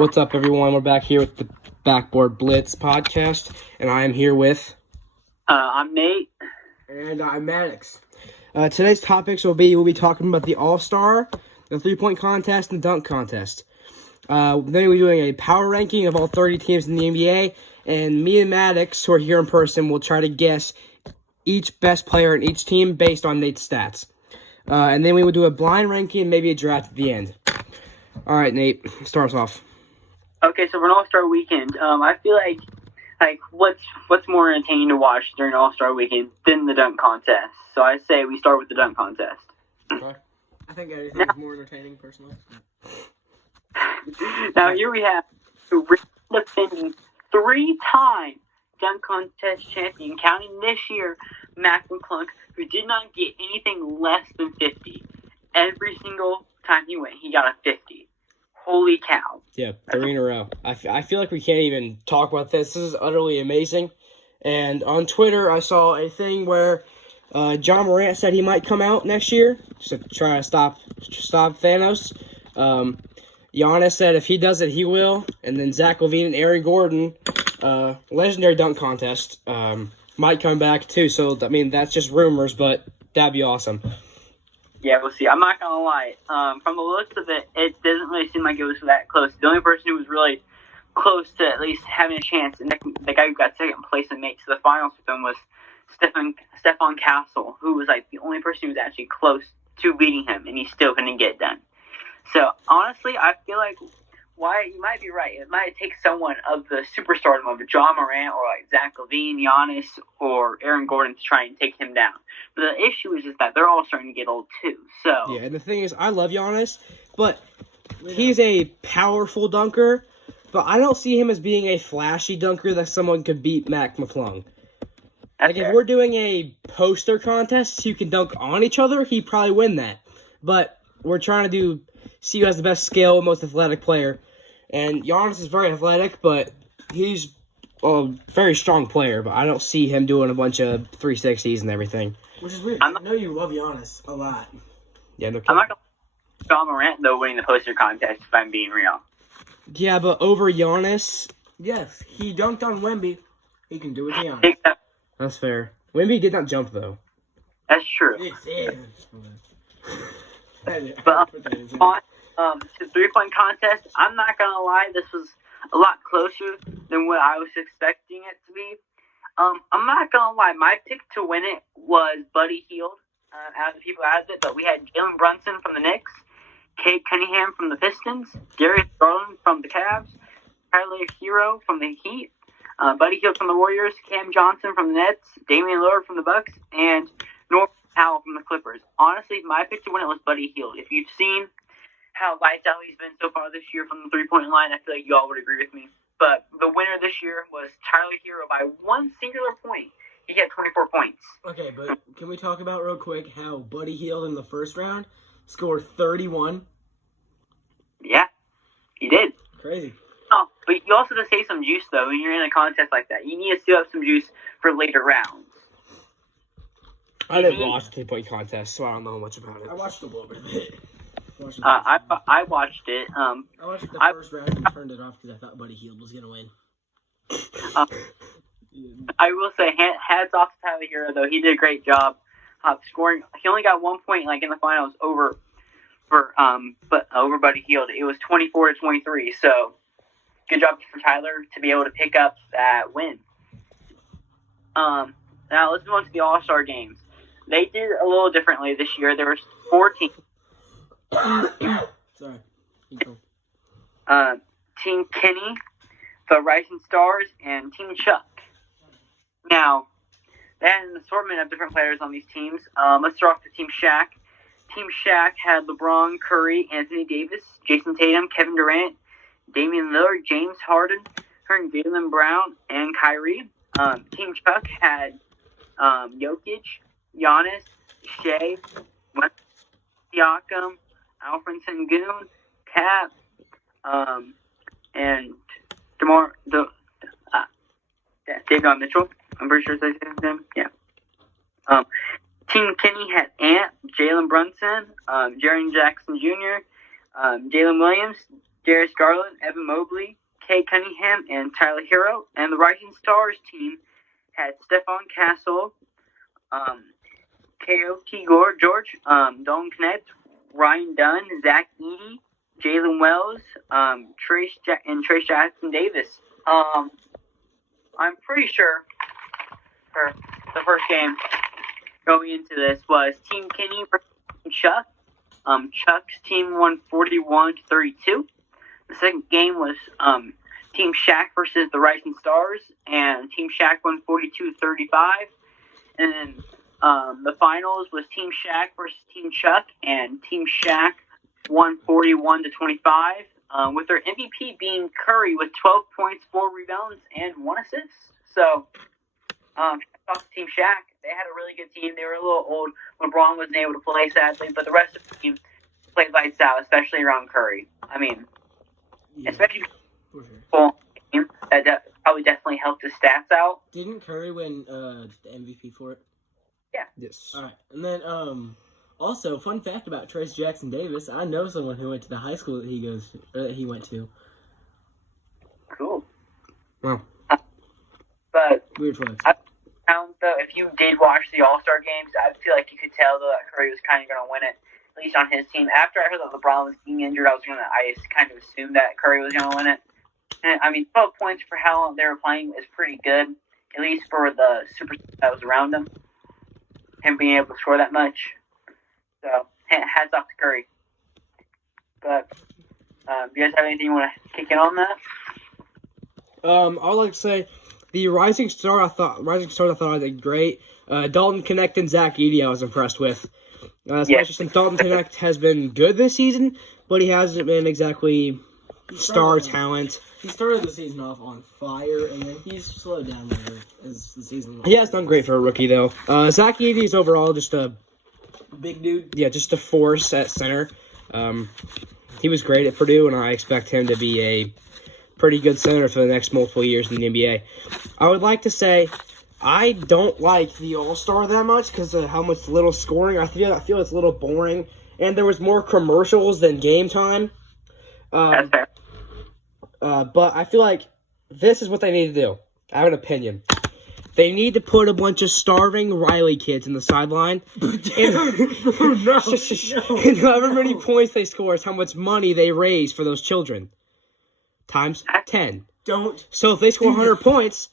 What's up, everyone? We're back here with the BACKBOARD BLITZ Podcast, and I am here with... I'm Nate. And I'm Maddox. Today's topics we'll be talking about the All-Star, the three-point contest, and the dunk contest. Then we'll be doing a power ranking of all 30 teams in the NBA, and me and Maddox, who are here in person, will try to guess each best player in each team based on Nate's stats. And then we will do a blind ranking and maybe a draft at the end. All right, Nate, start us off. Okay, so for an All-Star weekend, I feel like what's more entertaining to watch during All-Star weekend than the dunk contest? So I say we start with the dunk contest. Okay. I think anything is more entertaining, personally. Now here we have the defending three-time dunk contest champion, counting this year, Mac McClung, who did not get anything less than 50. Every single time he went, he got a 50. Holy cow. Yeah, 3 in a row. I feel like we can't even talk about this. This is utterly amazing. And on Twitter, I saw a thing where John Morant said he might come out next year to try to stop Thanos. Giannis said if he does it, he will. And then Zach LaVine and Aaron Gordon, legendary dunk contest, might come back too. So, I mean, that's just rumors, but that'd be awesome. Yeah, we'll see. I'm not going to lie. From the looks of it, it doesn't really seem like it was that close. The only person who was really close to at least having a chance, and the guy who got second place and made it to the finals with him was Stephon Castle, who was like the only person who was actually close to beating him, and he still couldn't get it done. So, honestly, I feel like you might be right. It might take someone of the superstardom of John Morant or like Zach LaVine, Giannis, or Aaron Gordon to try and take him down. But the issue is that they're all starting to get old too. So yeah, and the thing is, I love Giannis, but he's a powerful dunker. But I don't see him as being a flashy dunker that someone could beat Mac McClung. Like, if we're doing a poster contest, who can dunk on each other, he'd probably win that. But we're trying to see who has the best skill, most athletic player. And Giannis is very athletic, but he's a very strong player. But I don't see him doing a bunch of 360s and everything. Which is weird. I know you love Giannis a lot. I'm Yeah, not going to John Morant, though, winning the poster contest, if I'm being real. Yeah, but over Giannis... Yes, he dunked on Wemby. He can do it to Giannis. That's fair. Wemby did not jump, though. That's true. But on to the three-point contest, I'm not going to lie, this was a lot closer than what I was expecting it to be. I'm not going to lie, my pick to win it was Buddy Hield out of the people out of it, but we had Jalen Brunson from the Knicks, Cade Cunningham from the Pistons, Darius Garland from the Cavs, Tyler Hero from the Heat, Buddy Hield from the Warriors, Cam Johnson from the Nets, Damian Lillard from the Bucks, and Norman Powell from the Clippers. Honestly, my pick to win it was Buddy Hield. If you've seen how lights out he's been so far this year from the three-point line, I feel like you all would agree with me. But the winner this year was Tyler Hero by one singular point. He had 24 points. Okay, but can we talk about real quick how Buddy Hield in the first round scored 31? Yeah, he did. Crazy. Oh, but you also have to save some juice, though, when you're in a contest like that. You need to save up some juice for later rounds. I didn't watch the three-point contest, so I don't know much about it. I watched a little bit. I watched it. I watched the first round and turned it off because I thought Buddy Hield was going to win. I will say, hats off to Tyler Hero, though. He did a great job scoring. He only got 1 point, like, in the finals over Buddy Hield. It was 24-23, so good job for Tyler to be able to pick up that win. Now, let's move on to the All-Star games. They did a little differently this year. There were 4 teams. Sorry. Team Kenny, the Rising Stars, and Team Chuck. Now, they had an assortment of different players on these teams. Let's start off with Team Shaq. Team Shaq had LeBron, Curry, Anthony Davis, Jason Tatum, Kevin Durant, Damian Lillard, James Harden, Jaylen Brown, and Kyrie. Team Chuck had Jokic, Giannis, Shea, Siakam, Alfred Sengun, Cap, and Davion Mitchell. I'm pretty sure that's his name. Yeah. Team Kenny had Ant, Jalen Brunson, Jaren Jackson Jr., Jalen Williams, Darius Garland, Evan Mobley, Kay Cunningham, and Tyler Hero. And the Rising Stars team had Stephon Castle, K.O. George, Dalton Knecht, Ryan Dunn, Zach Edey, Jalen Wells, Trace Jackson Davis. I'm pretty sure for the first game going into this was Team Kenny versus Team Chuck. Chuck's team won 41-32. The second game was Team Shaq versus the Rising Stars, and Team Shaq won 42-35. And then the finals was Team Shaq versus Team Chuck, and Team Shaq won 41-25, with their MVP being Curry with 12 points, 4 rebounds, and 1 assist. So, shout out to Team Shaq. They had a really good team. They were a little old. LeBron wasn't able to play, sadly, but the rest of the team played lights out, especially around Curry. I mean, especially for sure. That probably definitely helped his stats out. Didn't Curry win the MVP for it? Yeah. Yes. All right, and then also fun fact about Trace Jackson Davis. I know someone who went to the high school that he went to. Cool. Wow. But Weird flex. though, if you did watch the All-Star games, I feel like you could tell though that Curry was kind of going to win it, at least on his team. After I heard that LeBron was being injured, I kind of assumed that Curry was going to win it. And, I mean, 12 points for how long they were playing is pretty good, at least for the superstar that was around him. Him being able to score that much. So, hats off to Curry. But, do you guys have anything you want to kick in on that? I would like to say the Rising Stars I thought I did great. Dalton Knecht and Zach Edey I was impressed with. Especially since Dalton Knecht has been good this season, but he hasn't been exactly star talent. He started the season off on fire, and then he's slowed down later as the season went on. He has done great for a rookie, though. Zach Edey is overall just a big dude. Yeah, just a force at center. He was great at Purdue, and I expect him to be a pretty good center for the next multiple years in the NBA. I would like to say I don't like the All-Star that much because of how much little scoring. I feel it's a little boring, and there was more commercials than game time. That's fair. But I feel like this is what they need to do. I have an opinion. They need to put a bunch of starving Riley kids in the sideline. And however many points they score is how much money they raise for those children. Times 10. Don't. So if they score 100 points,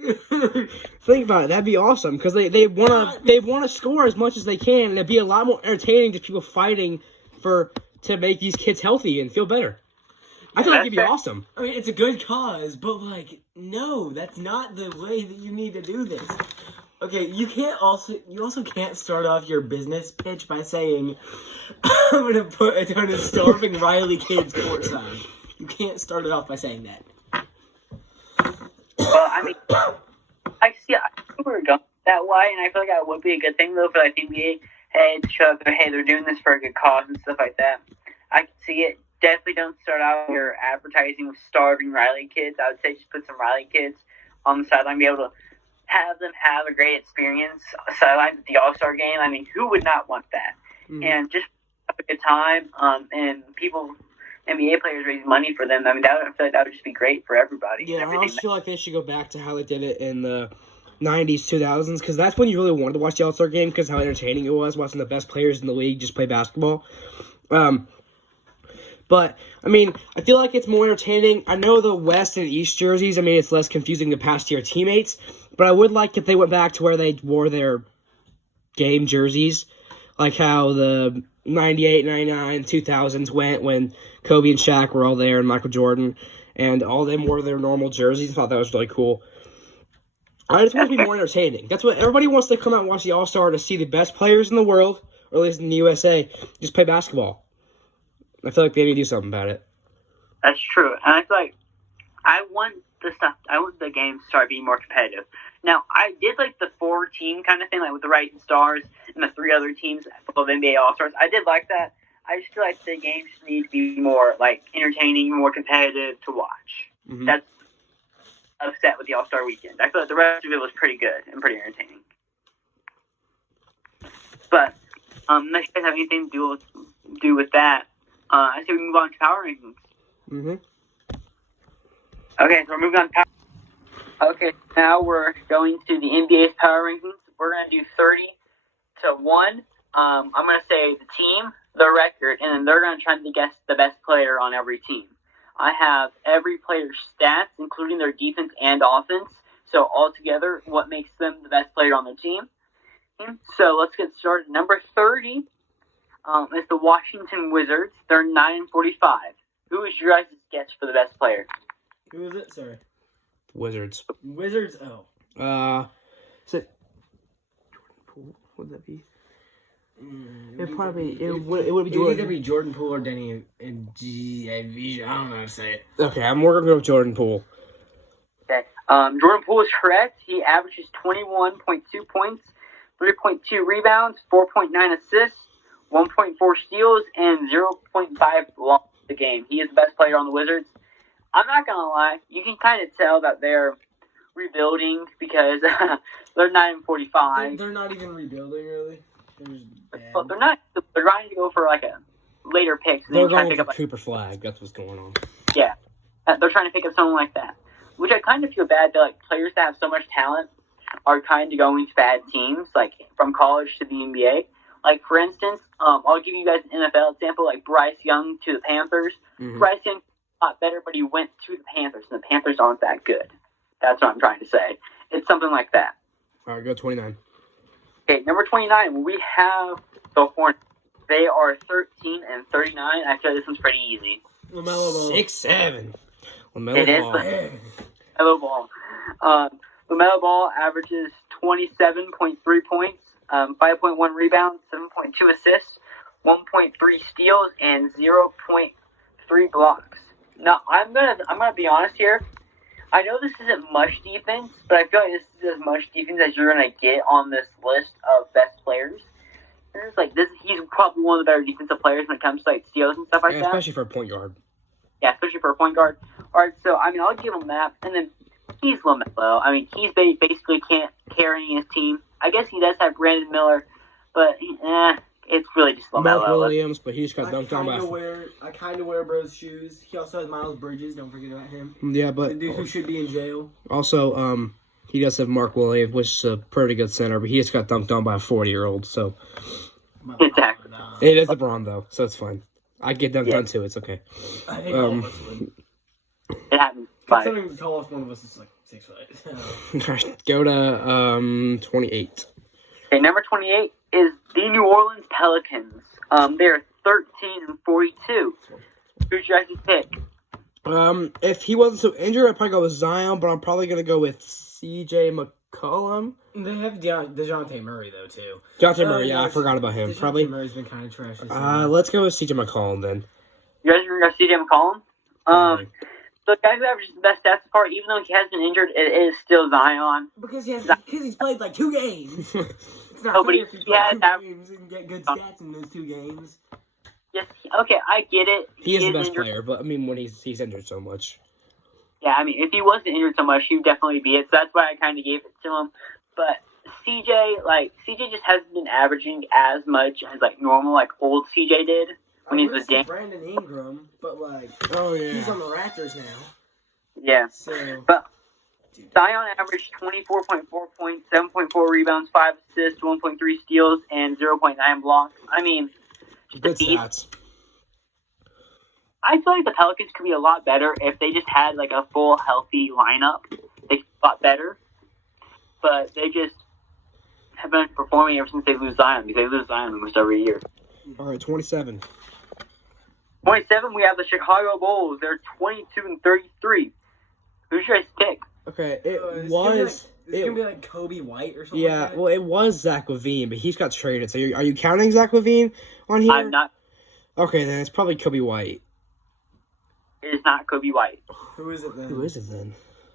think about it. That'd be awesome because they wanna score as much as they can, and it'd be a lot more entertaining to people fighting to make these kids healthy and feel better. I feel like it'd be awesome. I mean, it's a good cause, but no, that's not the way that you need to do this. Okay, you also can't start off your business pitch by saying, I'm gonna put a ton of starving Riley kids courtside. You can't start it off by saying that. Well, I mean, I think we're going that way, and I feel like that would be a good thing though for the NBA. Hey, to show them, hey, they're doing this for a good cause and stuff like that. I can see it. Definitely don't start out your advertising with starving Riley kids. I would say just put some Riley kids on the sideline, be able to have them have a great experience sideline at the All-Star game. I mean, who would not want that? Mm-hmm. And just have a good time, and people, NBA players raise money for them. I mean, I feel like that would just be great for everybody. Yeah, I also feel like they should go back to how they did it in the 90s, 2000s, because that's when you really wanted to watch the All-Star game because how entertaining it was, watching the best players in the league just play basketball. But, I mean, I feel like it's more entertaining. I know the West and East jerseys, I mean, it's less confusing to pass to your teammates, but I would like if they went back to where they wore their game jerseys, like how the 98, 99, 2000s went when Kobe and Shaq were all there and Michael Jordan, and all of them wore their normal jerseys. I thought that was really cool. I just want it to be more entertaining. That's what everybody wants to come out and watch the All-Star to see the best players in the world, or at least in the USA, just play basketball. I feel like they need to do something about it. That's true. And I feel like I want the game to start being more competitive. Now, I did like the 4-team kind of thing, like with the Rising Stars and the 3 other teams of NBA All-Stars. I did like that. I just feel like the games need to be more entertaining, more competitive to watch. Mm-hmm. That's upset with the All-Star weekend. I feel like the rest of it was pretty good and pretty entertaining. But unless you guys have anything to do with do with that, I say we move on to power rankings. Mm-hmm. Okay, so we're moving on to power. Okay, now we're going to the NBA's power rankings. We're going to do 30 to 1. I'm going to say the team, the record, and then they're going to try to guess the best player on every team. I have every player's stats, including their defense and offense. So altogether, what makes them the best player on their team. So let's get started. Number 30 is the Washington Wizards. They're 9-45. Who is your guys' guess for the best player? Who is it? Sorry. Wizards. Wizards. Oh. Is it Jordan Poole? Would that be? It would be Jordan. either be Jordan Poole or Denny and I don't know how to say it. Okay, we're gonna go with Jordan Poole. Okay. Jordan Poole is correct. He averages 21.2 points, 3.2 rebounds, 4.9 assists, 1.4 steals, and 0.5 blocks a game. He is the best player on the Wizards. I'm not going to lie. You can kind of tell that they're rebuilding because they're 9-45. They're not even rebuilding, really. They're just bad. Well, they're not. They're trying to go for like a later pick. So They're trying going to pick for up, Cooper Flag. That's what's going on. yeah. They're trying to pick up someone like that. Which I kind of feel bad that like players that have so much talent are kind of going to bad teams, like from college to the NBA. Like, for instance, I'll give you guys an NFL example, like Bryce Young to the Panthers. Mm-hmm. Bryce Young a lot better, but he went to the Panthers, and the Panthers aren't that good. That's what I'm trying to say. It's something like that. All right, go 29. Okay, number 29, we have the Hornets. They are 13-39. I feel like this one's pretty easy. LaMelo Ball. 6'7". LaMelo It is Ball. LaMelo Ball. LaMelo Ball averages 27.3 points, 5.1 rebounds, 7.2 assists, 1.3 steals, and 0.3 blocks. Now, I'm gonna be honest here. I know this isn't much defense, but I feel like this is as much defense as you're gonna get on this list of best players. And it's like this. He's probably one of the better defensive players when it comes to like steals and stuff like that. Especially for a point guard. Yeah, especially for a point guard. All right, so I mean, I'll give him that. And then he's LaMelo. I mean, he's basically can't carrying his team. I guess he does have Brandon Miller, but it's really just LaMelo. Mark Williams, but he just got I dunked on by. kind of wear Bro's shoes. He also has Miles Bridges. Don't forget about him. Yeah, but The dude who should be in jail. also, he does have Mark Williams, which is a pretty good center, but he just got dunked on by a 40-year-old. So Exactly. it is LeBron though, so it's fine. I get dunked on too. It's okay. I think all of us would. It happens. But Considering the tallest one of us is like 6 foot. Go to 28. okay, number 28 is the New Orleans Pelicans. They're 13-42. Who's your guys' pick? If he wasn't so injured, I'd probably go with Zion, but I'm probably gonna go with C.J. McCollum. They have DeJounte Murray, though, too. DeJounte Murray, yeah, I forgot about him. Probably. Murray's been kind of trash this season. Let's go with C.J. McCollum then. You guys are going to go CJ McCollum? The guy who averages the best stats part, even though he has been injured, it is still Zion. Because he's played like 2 games. It's not Nobody- fair if he has you play 2 games and get good stats in those 2 games. Yes, okay, I get it. He is the best injured. player, but I mean when he's injured so much. Yeah, I mean, if he wasn't injured so much, he would definitely be it. So that's why I kind of gave it to him. But CJ just hasn't been averaging as much as like normal, like old CJ did when he's a damn. Brandon Ingram, but like, he's on the Raptors now. Yeah, So, but Zion averaged 24.4 points, 7.4 rebounds, 5 assists, 1.3 steals, and 0.9 blocks. I mean, just a Good beast. stats. I feel like the Pelicans could be a lot better if they just had like a full healthy lineup. They could be a lot better, but they just have been performing ever since they lose Zion because they lose Zion almost every year. All right, 27. 27, we have the Chicago Bulls. They're 22-33. Who's your guys' pick? Okay, it's gonna be like Kobe White or something. Yeah, like that. well, it was Zach LaVine, but he's got traded. So are you counting Zach LaVine on here? I'm not. Okay, then it's probably Kobe White. It is not Kobe White. Who is it then? Who is it then?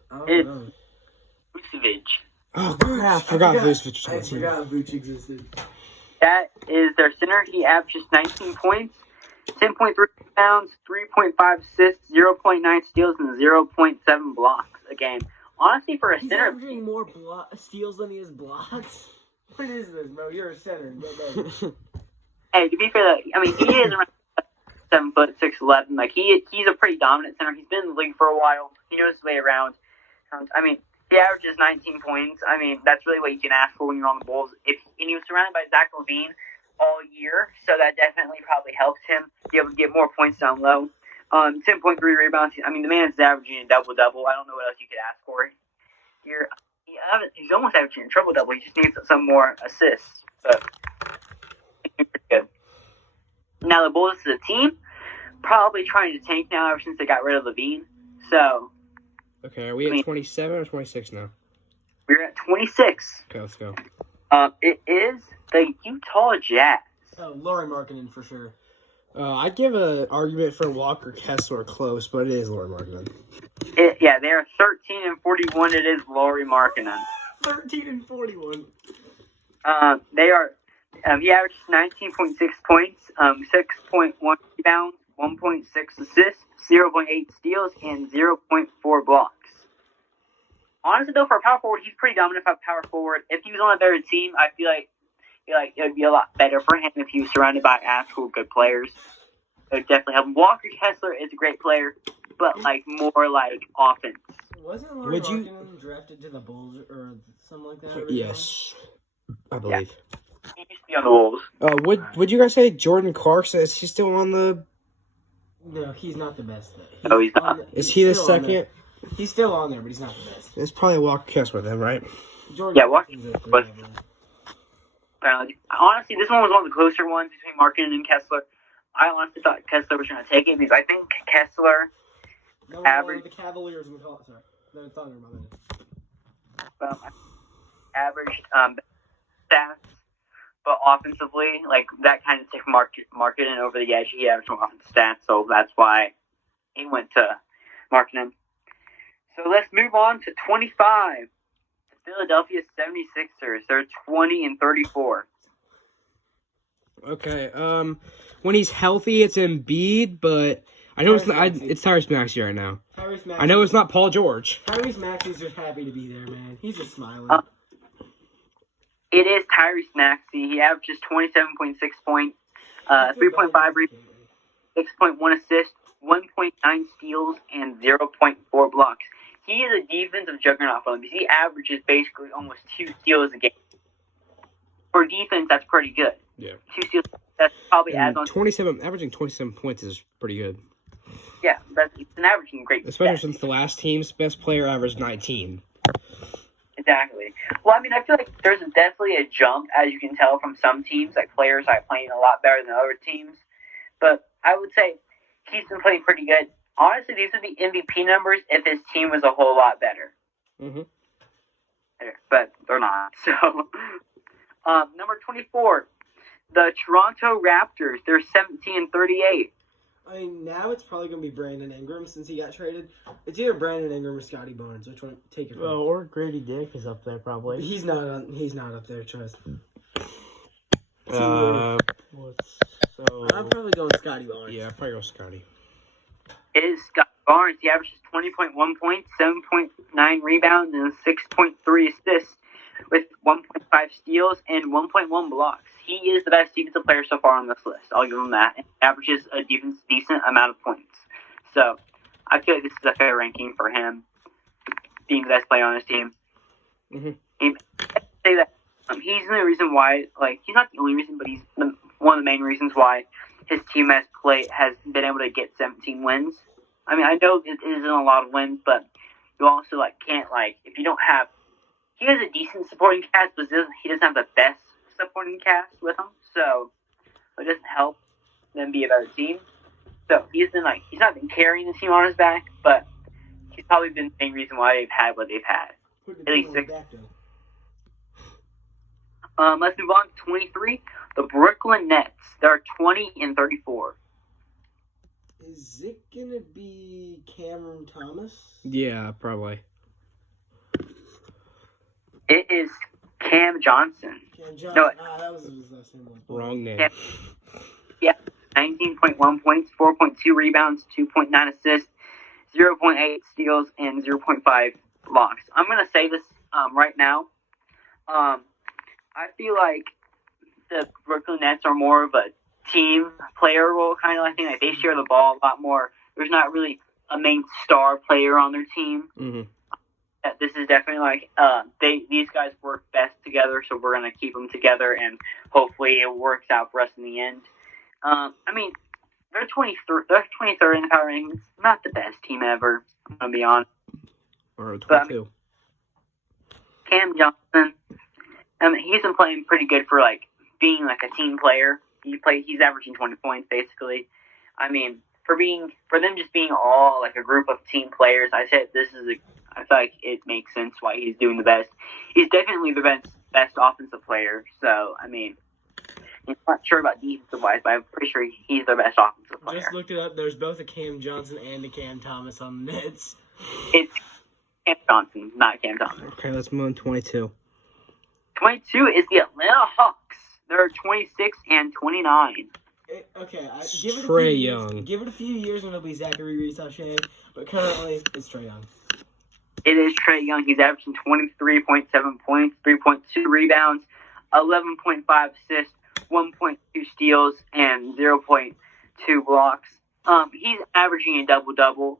I don't It's know. Vucevic. Oh crap! I forgot Vucevic was on I the team. forgot Vuce existed. That is their center. He averages 19 points, 10.3 rebounds, 3.5 assists, 0.9 steals, and 0.7 blocks a game. Honestly, for a He's center, averaging more steals than he is blocks. What is this, bro? You're a center. Get that. Hey, to be fair, I mean, he is around 7'6'11". Like he's a pretty dominant center. He's been in the league for a while. He knows his way around. I mean, he averages 19 points. I mean, that's really what you can ask for when you're on the Bulls. And he was surrounded by Zach LaVine all year, so that definitely probably helps him be able to get more points down low. 10.3 rebounds. I mean, the man's averaging a double-double. I don't know what else you could ask for. He's almost averaging a triple-double. He just needs some more assists. But he's pretty good. Now, the Bulls as a team, probably trying to tank now ever since they got rid of LaVine. So, Okay, are we at 27 or 26 now? we're at 26. Okay, let's go. It is the Utah Jazz. Oh, Lauri Markkanen for sure. I'd give an argument for Walker Kessler close, but it is Lauri Markkanen. Yeah, they are 13-41. It is Lauri Markkanen. 13-41. They are. He averages 19.6 points, 6.1 rebounds, 1.6 assists, 0.8 steals, and 0.4 blocks. Honestly, though, for a power forward, he's pretty dominant for a power forward. If he was on a better team, I feel like it would be a lot better for him if he was surrounded by actual good players. It would definitely help. Walker Kessler is a great player, but more like offense. Wasn't Lauri Markkanen drafted to the Bulls or something like that? Originally? Yes, I believe. Yeah. He used to be on the Wolves. Would you guys say Jordan Clarkson, is he still on the... No, he's not the best. No, he's not. Is he the second? He's still on there, but he's not the best. It's probably Walker Kessler then, right? Jordan Walker. But Honestly, this one was one of the closer ones between Markkanen and Kessler. I honestly thought Kessler was going to take it because I think Kessler averaged... the Cavaliers would call it. Sorry. No, Thunder, my bad. Averaged stats, but offensively, that kind of took Markkanen over the edge. He averaged more offensive stats, so that's why he went to Markkanen. So let's move on to 25. The Philadelphia 76ers. They're 20-34. Okay, when he's healthy, it's Embiid, but I know it's Tyrese Maxey right now. Tyrese Maxey. I know it's not Paul George. Tyrese Maxey's just happy to be there, man. He's just smiling. It is Tyrese Maxey. He averages 27.6 points, 3.5 rebounds, 6.1 assists, 1.9 steals, and 0.4 blocks. He is a defensive juggernaut for them because he averages basically almost 2 steals a game. For defense, that's pretty good. Yeah. 2 steals, that's probably adds on. Averaging 27 points is pretty good. Yeah, it's an averaging great. Especially since the last team's best player averaged 19. Exactly. Well, I mean, I feel like there's definitely a jump, as you can tell from some teams, players are playing a lot better than other teams. But I would say he's been playing pretty good. Honestly, these would be MVP numbers if his team was a whole lot better. Mm-hmm. But they're not. So, number 24, the Toronto Raptors. They're 17-38. I mean, now it's probably going to be Brandon Ingram since he got traded. It's either Brandon Ingram or Scotty Barnes. Which one? Take it. Well, or Grady Dick is up there probably. He's not up there. Trust. I'm probably going Scotty Barnes. Yeah, I'd probably go Scotty. It is Scott Barnes. He averages 20.1 points, 7.9 rebounds, and 6.3 assists with 1.5 steals and 1.1 blocks. He is the best defensive player so far on this list. I'll give him that. And averages a decent amount of points. So I feel like this is a fair ranking for him, being the best player on his team. Mm-hmm. I say that he's the reason why. He's not the only reason, but he's one of the main reasons why his team has been able to get 17 wins. I mean, I know it isn't a lot of wins, but you also can't if you don't have. He has a decent supporting cast, but he doesn't have the best supporting cast with him, so it doesn't help them be a better team. So he's not been carrying the team on his back, but he's probably been the main reason why they've had what they've had. At least 6. Let's move on to 23. The Brooklyn Nets. They're 20-34. Is it gonna be Cameron Thomas? Yeah, probably. It is Cam Johnson. Cam Johnson. No, that was his last name. Wrong name. Yeah, 19.1 points, 4.2 rebounds, 2.9 assists, 0.8 steals, and 0.5 blocks. I'm gonna say this right now. I feel like the Brooklyn Nets are more of a team player role kind of thing. Like they share the ball a lot more. There's not really a main star player on their team. Mm-hmm. This is definitely like these guys work best together, so we're gonna keep them together, and hopefully it works out for us in the end. I mean, they're 23rd. They're 23rd in the power rankings. Not the best team ever. I'm gonna be honest. Or 22. But, I mean, Cam Johnson, he's been playing pretty good for like being like a team player. He's averaging 20 points basically. I mean, for them just being all like a group of team players, I feel like it makes sense why he's doing the best. He's definitely the best offensive player. So I mean, I'm not sure about defensive wise, but I'm pretty sure he's their best offensive player. Just looked it up. There's both a Cam Johnson and a Cam Thomas on the Nets. It's Cam Johnson, not Cam Thomas. Okay, let's move on to 22. 22 is the Atlanta Hawks. They're 26 and 29. Okay, Trae Young. Give it a few years and it'll be Zachary Reese-O'Shea, but currently it's Trae Young. It is Trae Young. He's averaging 23.7 points, 3.2 rebounds, 11.5 assists, 1.2 steals, and 0.2 blocks. He's averaging a double-double.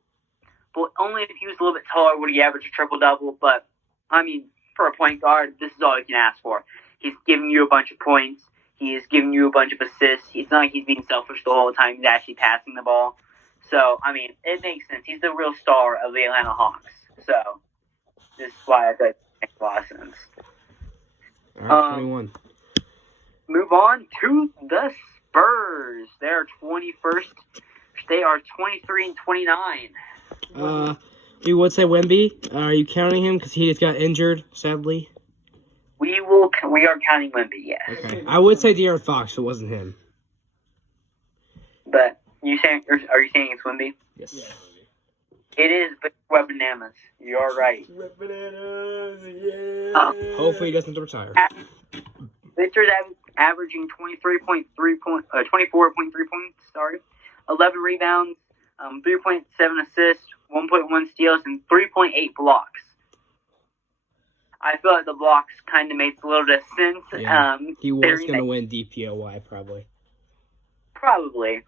But only if he was a little bit taller would he average a triple-double. But, I mean, for a point guard, this is all you can ask for. He's giving you a bunch of points. He is giving you a bunch of assists. It's not like he's being selfish the whole time. He's actually passing the ball. So, I mean, it makes sense. He's the real star of the Atlanta Hawks. So, this is why I think it makes a lot of sense. All right, 21. Move on to the Spurs. They're 21st. They are 23 and 29. We would say Wemby. Are you counting him because he just got injured, sadly? We are counting Wemby, yes. Okay. I would say De'Aaron Fox if it wasn't him. But are you saying it's Wemby? Yes. Yeah. It is Victor Bananas. You're right. Bananas, yeah. Hopefully he doesn't have to retire. Victor's averaging 24.3 points. Sorry, 11 rebounds, 3.7 assists, 1.1 steals, and 3.8 blocks. I feel like the blocks kind of makes a little bit of sense. Yeah. He was going to win DPOY, probably. Probably.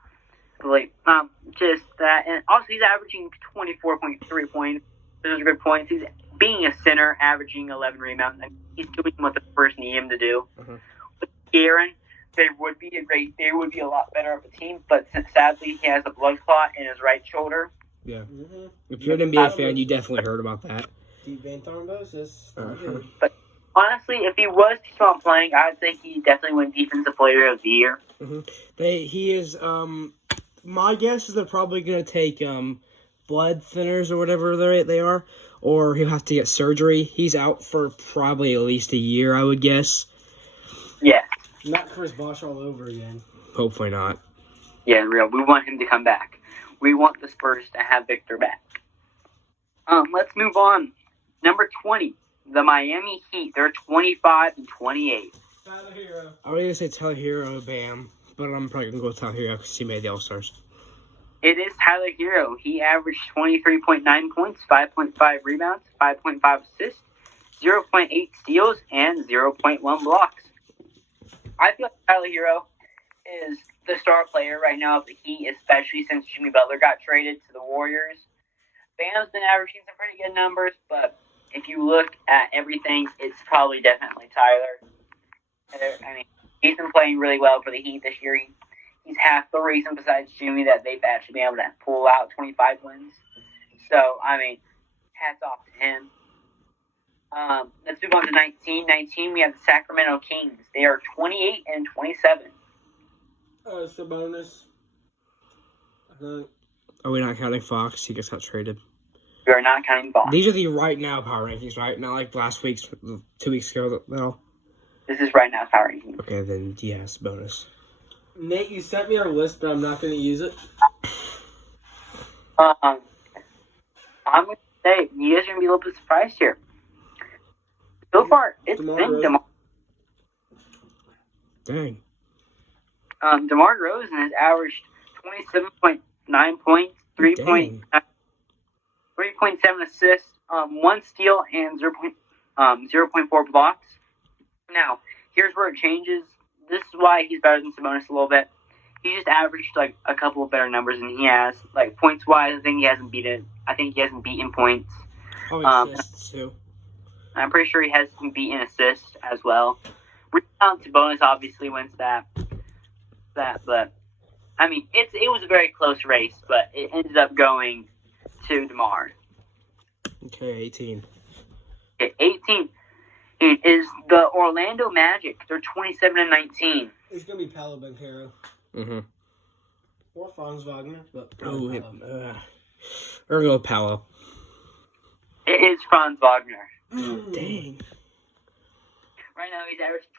Just that. And also, he's averaging 24.3 points. Those are good points. He's being a center, averaging 11 rebounds. I mean, he's doing what the Spurs need him to do. Uh-huh. With Aaron, they would be a lot better of a team, but sadly, he has a blood clot in his right shoulder. Yeah. Mm-hmm. If you're an NBA fan, you definitely heard about that. Deep vein thrombosis. Uh-huh. But honestly, if he was to keep on playing, I'd say he definitely win Defensive Player of the Year. Mm-hmm. He is. My guess is they're probably going to take blood thinners or whatever they are, or he'll have to get surgery. He's out for probably at least a year, I would guess. Yeah. Not Chris Bosh all over again. Hopefully not. Yeah, real. We want him to come back. We want the Spurs to have Victor back. Let's move on. Number 20, the Miami Heat. They're 25 and 28. Tyler Hero. I was going to say Tyler Hero, Bam, but I'm probably going to go with Tyler Hero because he made the All-Stars. It is Tyler Hero. He averaged 23.9 points, 5.5 rebounds, 5.5 assists, 0.8 steals, and 0.1 blocks. I feel like Tyler Hero is the star player right now of the Heat, especially since Jimmy Butler got traded to the Warriors. Bam's been averaging some pretty good numbers, but if you look at everything, it's probably definitely Tyler. I mean, he's been playing really well for the Heat this year. He's half the reason, besides Jimmy, that they've actually been able to pull out 25 wins. So, I mean, hats off to him. Let's move on to 19. 19, we have the Sacramento Kings. They are 28 and 27. Sabonis. Are we not counting Fox? He just got traded. We are not counting Boston. These are the right now power rankings, right? Not like last week's, 2 weeks ago. No. This is right now power rankings. Okay, then yes, bonus. Nate, you sent me our list, but I'm not going to use it. I'm going to say, you guys are going to be a little bit surprised here. So far, it's DeMar been DeRozan. Dang. DeMar DeRozan has averaged 27.9 points, 3.7 assists, 1 steal, and 0.4 blocks. Now, here's where it changes. This is why he's better than Sabonis a little bit. He just averaged like a couple of better numbers than he has. Like points wise, I think he hasn't beaten points. Probably assists too. I'm pretty sure he has some beaten assists as well. Rebound to bonus obviously wins that, but I mean it was a very close race, but it ended up going to DeMar. Okay, 18. Okay, 18 is the Orlando Magic. They're 27-19. It's gonna be Paolo Banchero. Mm-hmm. Or Franz Wagner, but Oh, we're gonna go with Paolo. It is Franz Wagner. Dang. Right now, he's averaging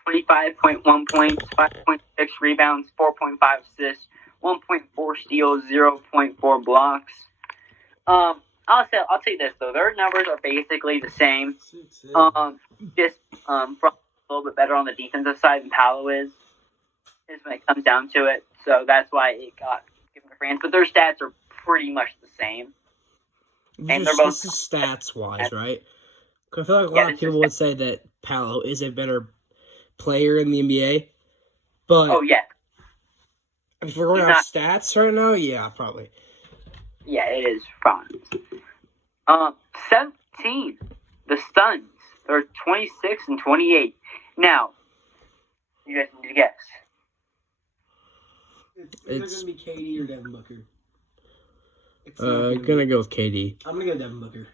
25.1 points, 5.6 rebounds, 4.5 assists, 1.4 steals, 0.4 blocks. I'll tell you this though, their numbers are basically the same. Just from a little bit better on the defensive side than Paolo is when it comes down to it. So that's why it got given to France. But their stats are pretty much the same. And they're both this is stats wise, right? 'Cause I feel like a lot of people would say that Paolo is a better player in the NBA, but oh yeah, if we're going off stats right now, yeah, probably. Yeah, it is Franz. 17, the Suns. They're 26-28. Now, you guys need to guess. It's either gonna be KD or Devin Booker. Gonna go with KD. I'm gonna go Devin Booker.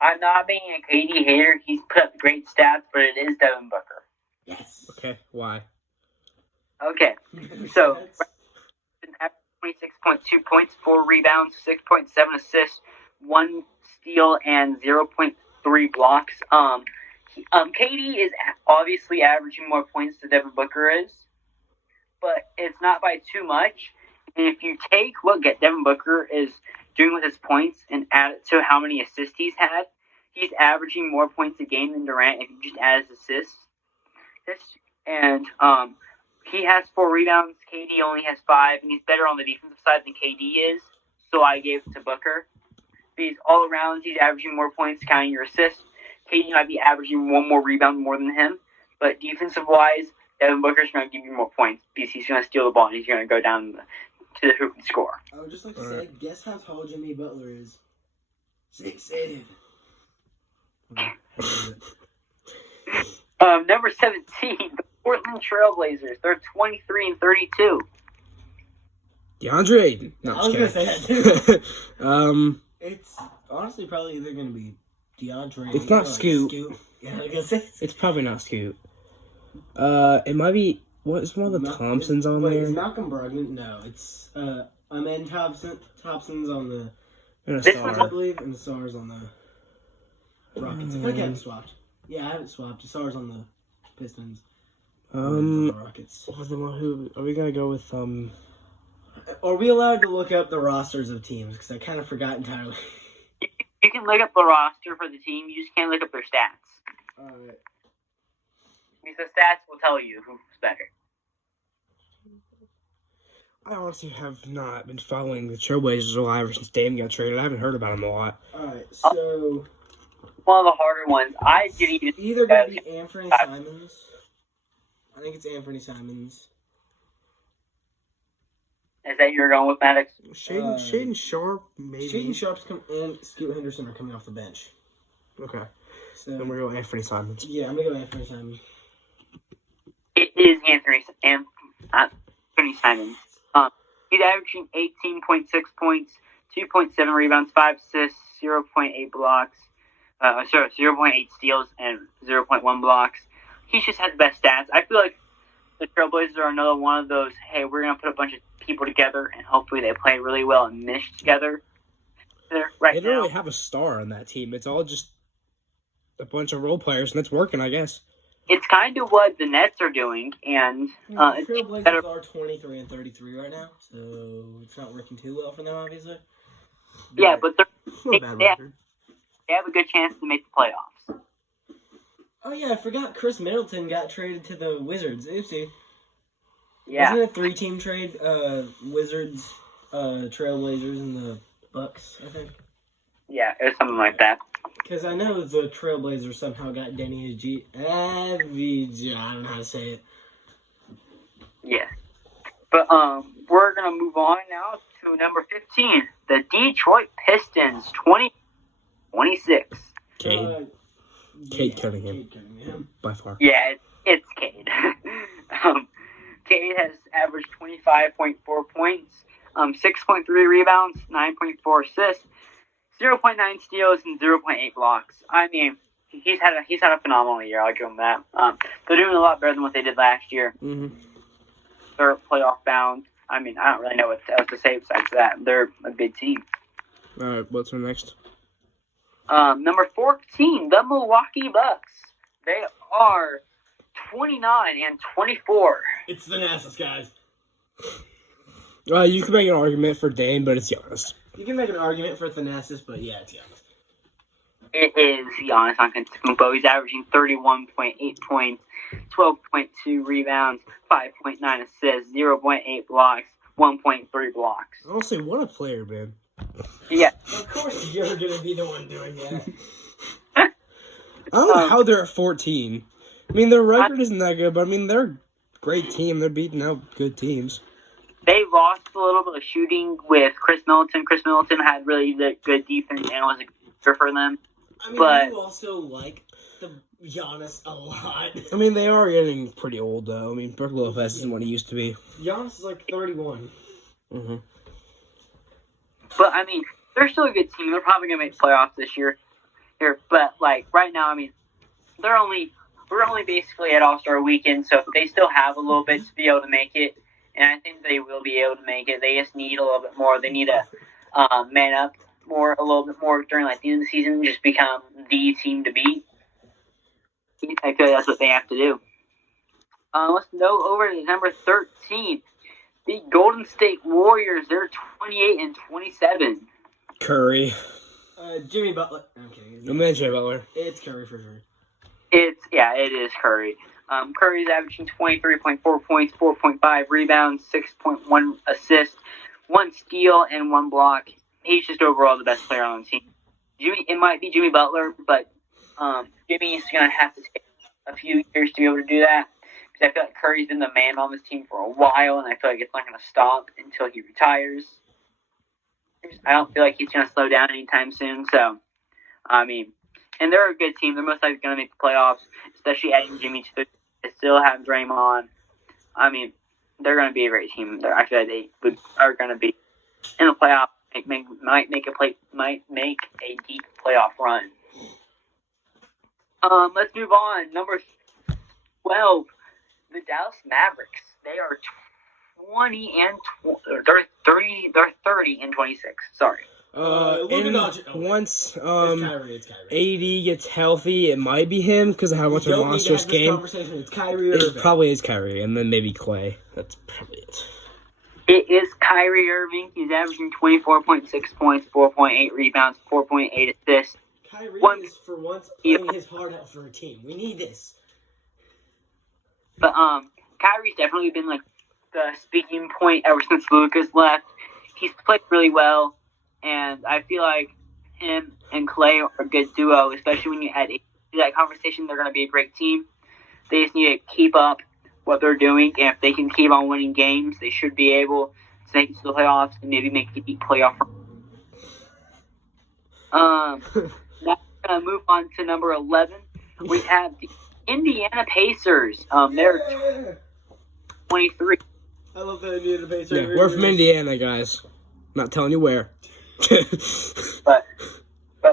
I'm not being a KD hater. He's put up great stats, but it is Devin Booker. Yes. Okay, why? Okay, so 26.2 points, 4 rebounds, 6.7 assists, 1 steal, and 0.3 blocks. KD is obviously averaging more points than Devin Booker is, but it's not by too much. And if you take what Devin Booker is doing with his points and add it to how many assists he's had, he's averaging more points a game than Durant if you just add his assists. And he has 4 rebounds. KD only has 5, and he's better on the defensive side than KD is. So I gave it to Booker. He's all around. He's averaging more points, counting your assists. KD might be averaging 1 more rebound more than him, but defensive wise, Devin Booker's going to give you more points because he's going to steal the ball and he's going to go down to the hoop and score. I would just like to say, guess how tall Jimmy Butler is? 6'8". Number 17, the Portland Trailblazers. They're 23-32. DeAndre Ayton. No, I was going to say that too. um, It's honestly probably either going to be DeAndre. It's not Scoot. Yeah, I was going to say. It's probably not Scoot. It might be. What is one of the Thompsons on there? Is Malcolm Brogdon? No, it's Amen Thompson's on the Star. I believe, and the Stars on the Rockets. I think I haven't swapped. Yeah, I haven't swapped. The Stars on the Pistons. The Rockets. Are we gonna go with Are we allowed to look up the rosters of teams? Because I kind of forgot entirely. You can look up the roster for the team. You just can't look up their stats. Alright. Because the stats will tell you who's better. I honestly have not been following the Trailblazers a lot ever since Dame got traded. I haven't heard about them a lot. Alright, so one of the harder ones. I didn't even. Either gonna be Anthony Simons. I think it's Anthony Simons. Is that you're going with, Maddox? Shaden Sharp, maybe. Shaden Sharp's and Scoot Henderson are coming off the bench. Okay. So Then we're going Anthony Simons. yeah, I'm gonna go Anthony Simons. It is Anthony Simons. He's averaging 18.6 points, 2.7 rebounds, 5 assists, 0.8 blocks, 0.8 steals, and 0.1 blocks. He just has the best stats. I feel like the Trailblazers are another one of those, hey, we're going to put a bunch of people together, and hopefully they play really well and mesh together. They don't really have a star on that team. It's all just a bunch of role players, and it's working, I guess. It's kind of what the Nets are doing, and The Trailblazers are 23-33 right now, so it's not working too well for them, obviously. Yeah, but Not a bad record. they have a good chance to make the playoffs. Oh yeah, I forgot Chris Middleton got traded to the Wizards. Oopsie. Yeah. Wasn't it a 3-team trade? Wizards, Trailblazers, and the Bucks, I think. Yeah, it was something like that. Because I know the Trailblazers somehow got Denny Avdija. I don't know how to say it. Yeah. But we're gonna move on now to number 15, the Detroit Pistons, 2026. Cade Cunningham. Cade Cunningham. By far. Yeah, it's Cade. Cade has averaged 25.4 points, 6.3 rebounds, 9.4 assists, 0.9 steals, and 0.8 blocks. I mean, he's had a phenomenal year. I'll give him that. They're doing a lot better than what they did last year. Mm-hmm. They're playoff bound. I mean, I don't really know what else to say besides that. They're a good team. All right, what's our next? Number 14, the Milwaukee Bucks. They are 29-24. It's the Thanasis, guys. You can make an argument for Dame, but it's Giannis. You can make an argument for Thanasis, but yeah, it's Giannis. It is Giannis Antetokounmpo. He's averaging 31.8 points, 12.2 rebounds, 5.9 assists, 0.8 blocks, 1.3 blocks. Honestly, what a player, man. Yeah. Of course you're going to be the one doing that. I don't know how they're at 14. I mean, their record isn't that good, but I mean, they're a great team. They're beating out good teams. They lost a little bit of shooting with Chris Middleton. Chris Middleton had really good defense and was a good for them. I mean, but you also like the Giannis a lot. I mean, they are getting pretty old, though. I mean, Brook Lopez isn't what he used to be. Giannis is like 31. Mm-hmm. But, I mean, they're still a good team. They're probably going to make playoffs this year. But, like, right now, I mean, we're only basically at All-Star Weekend, so they still have a little bit to be able to make it. And I think they will be able to make it. They just need a little bit more. They need to man up a little bit more during like the end of the season, just become the team to beat. I feel like that's what they have to do. Let's go over to number 13, the Golden State Warriors. They're 28-27. Curry. Jimmy Butler. Okay. I'm going to say Butler. It's Curry for sure. It is Curry. Curry's averaging 23.4 points, 4.5 rebounds, 6.1 assists, 1 steal, and 1 block. He's just overall the best player on the team. It might be Jimmy Butler, but Jimmy's going to have to take a few years to be able to do that. Because I feel like Curry's been the man on this team for a while, and I feel like it's not going to stop until he retires. I don't feel like he's going to slow down anytime soon. So, I mean, and they're a good team. They're most likely going to make the playoffs, especially adding Jimmy to it. They still have Draymond. I mean, they're going to be a great team. I feel like they are going to be in the playoffs. Might make a deep playoff run. Let's move on. Number 12, the Dallas Mavericks. They are 30-26. Sorry. Once It's Kyrie. AD gets healthy, it might be him because of how much a monstrous game. It's Kyrie Irving. It probably is Kyrie, and then maybe Clay. That's probably it. It is Kyrie Irving. He's averaging 24.6 points, 4.8 rebounds, 4.8 assists. Kyrie is for once playing his heart out for a team. We need this. But Kyrie's definitely been like the speaking point ever since Lucas left. He's played really well, and I feel like him and Clay are a good duo, especially when you add to that conversation. They're going to be a great team. They just need to keep up what they're doing, and if they can keep on winning games, they should be able to make it to the playoffs and maybe make a deep playoff run. Now we're going to move on to number 11. We have the Indiana Pacers. They're 23. I love the Indiana Pacers. Yeah, we're from Indiana, guys. Not telling you where. but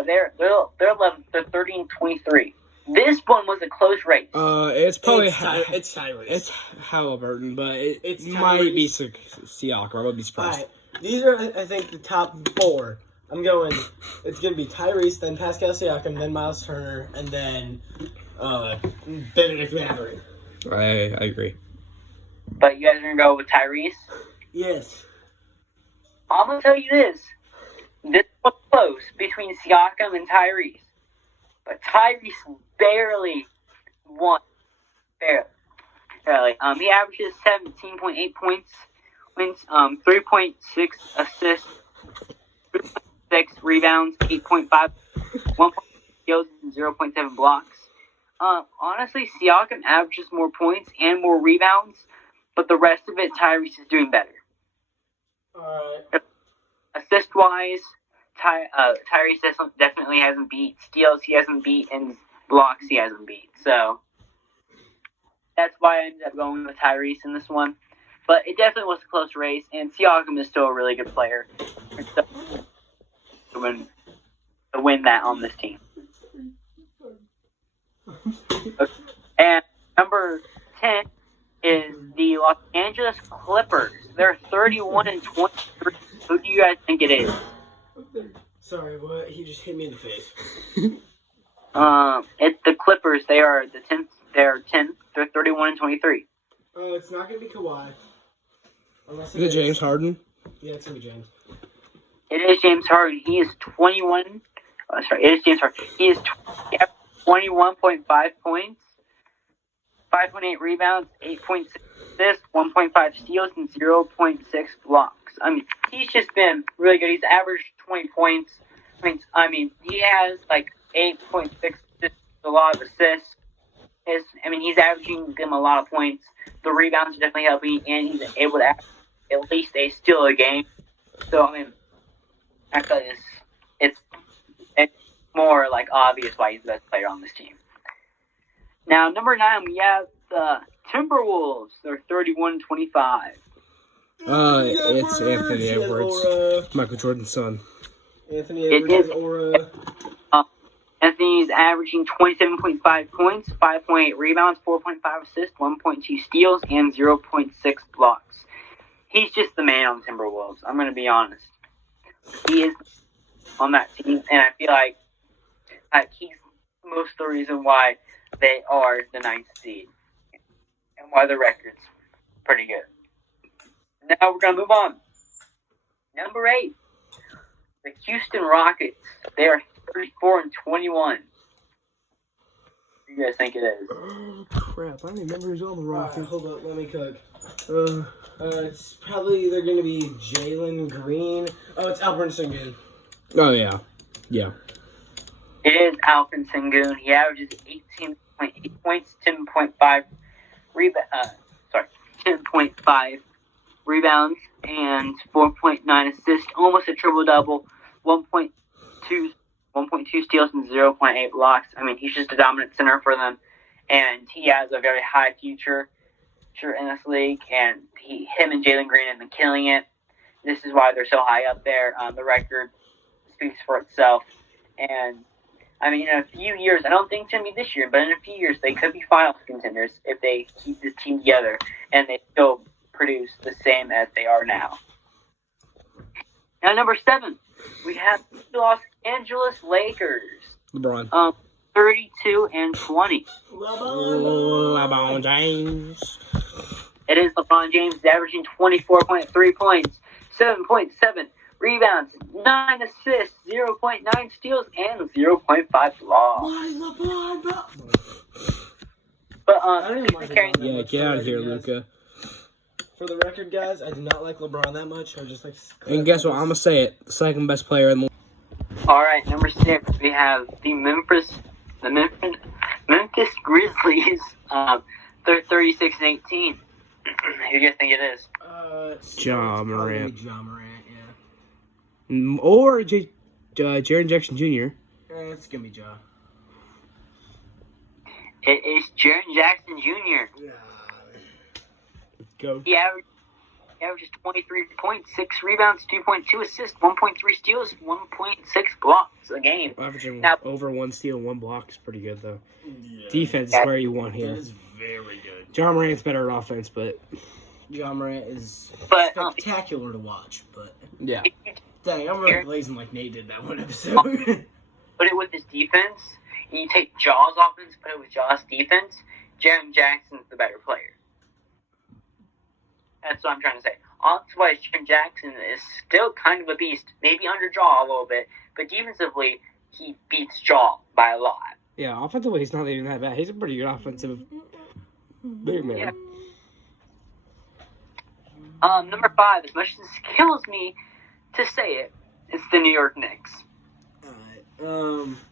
they're 11. They're 30-23. This one was a close race. It's probably it's Tyrese. It's Halliburton, but it It's might Tyrese. be Siakam. I would be surprised. Alright, these are, I think, the top 4. I'm going, it's going to be Tyrese, then Pascal Siakam, then Miles Turner, and then Benedict Mathurin. I agree. But you guys are going to go with Tyrese? Yes. I'm going to tell you this. This was close between Siakam and Tyrese. But Tyrese barely won. Barely. He averages 17.8 points, 3.6 assists, 3.6 rebounds, 8.5, 1.0 steals, and 0.7 blocks. Honestly, Siakam averages more points and more rebounds, but the rest of it, Tyrese is doing better. Alright. Assist-wise, Tyrese definitely hasn't beat. Steals he hasn't beat, and blocks he hasn't beat. So that's why I ended up going with Tyrese in this one. But it definitely was a close race, and Siakam is still a really good player to win that on this team. And number 10 is the Los Angeles Clippers. They're 31-23. Who do you guys think it is? Sorry, what? He just hit me in the face. It's the Clippers. They are the 10th. They're 10th. They're 31-23. Oh, it's not gonna be Kawhi. Is it James Harden? Yeah, it's gonna be James. It is James Harden. He is 21. It is James Harden. He is 21.5 points, 5.8 rebounds, 8.6 assists, 1.5 steals, and 0.6 blocks. I mean, he's just been really good. He's averaged 20 points. I mean, he has like 8.6 assists, a lot of assists. He's averaging them a lot of points. The rebounds are definitely helping, and he's able to average at least a steal a game. So, I feel like it's more like obvious why he's the best player on this team. Now, number 9, we have the Timberwolves. They're 31-25. It's Anthony Edwards, Michael Jordan's son. Anthony Edwards' aura. Anthony's averaging 27.5 points, 5.8 rebounds, 4.5 assists, 1.2 steals, and 0.6 blocks. He's just the man on the Timberwolves. I'm going to be honest. He is on that team, and I feel like he's most of the reason why they are the 9th seed and why the record's pretty good. Now we're going to move on. Number 8, the Houston Rockets. They are 34-21. What do you guys think it is? Oh, crap. I don't remember who's on the Rockets. Hold up, let me cook. It's probably either going to be Jalen Green. Oh, it's Alperen Sengun. Oh, yeah. Yeah. It is Alperen Sengun. He averages 18.8 points, 10.5 rebounds, and 4.9 assists, almost a triple-double, 1.2 steals, and 0.8 blocks. I mean, he's just a dominant center for them, and he has a very high future in this league, and him and Jalen Green have been killing it. This is why they're so high up there. The record speaks for itself, and I mean, in a few years, I don't think it's going to be this year, but in a few years, they could be finals contenders if they keep this team together and they still produce the same as they are now. Now, number 7, we have the Los Angeles Lakers. LeBron. 32-20. LeBron James. It is LeBron James averaging 24.3 points, 7.7 rebounds, 9 assists, 0.9 steals, and 0.5 blocks. Why LeBron, bro? But I don't even like LeBron that Yeah, much, get out of guys. here, Luca. For the record, guys, I do not like LeBron that much. I just like. And guess what? I'm going to say it. The second best player in the league. all right, number 6, we have the Memphis Grizzlies. They're 36-18. Who do you guys think it is? Ja Morant. Ja Morant, yeah. Or Jaren Jackson Jr. It's gonna be Ja. It is Jaren Jackson Jr. Yeah. Go. He averages 23 points, 6 rebounds, 2.2 assists, 1.3 steals, 1.6 blocks a game. Averaging Now, over 1 steal, 1 block is pretty good, though. Yeah. Defense is where you want That here. is very good. Ja Morant's better at offense, but Ja Morant is But, spectacular to watch, but yeah. if you dang, I'm really blazing like Nate did that one episode. put it with his defense, and you take Jaw's offense, put it with Jaw's defense, Jaren Jackson's the better player. That's what I'm trying to say. Offense-wise, Jaren Jackson is still kind of a beast, maybe under Jaw a little bit, but defensively, he beats Jaw by a lot. Yeah, offensively, he's not even that bad. He's a pretty good offensive big man. Yeah. Number 5, as much as it kills me to say it, it's the New York Knicks.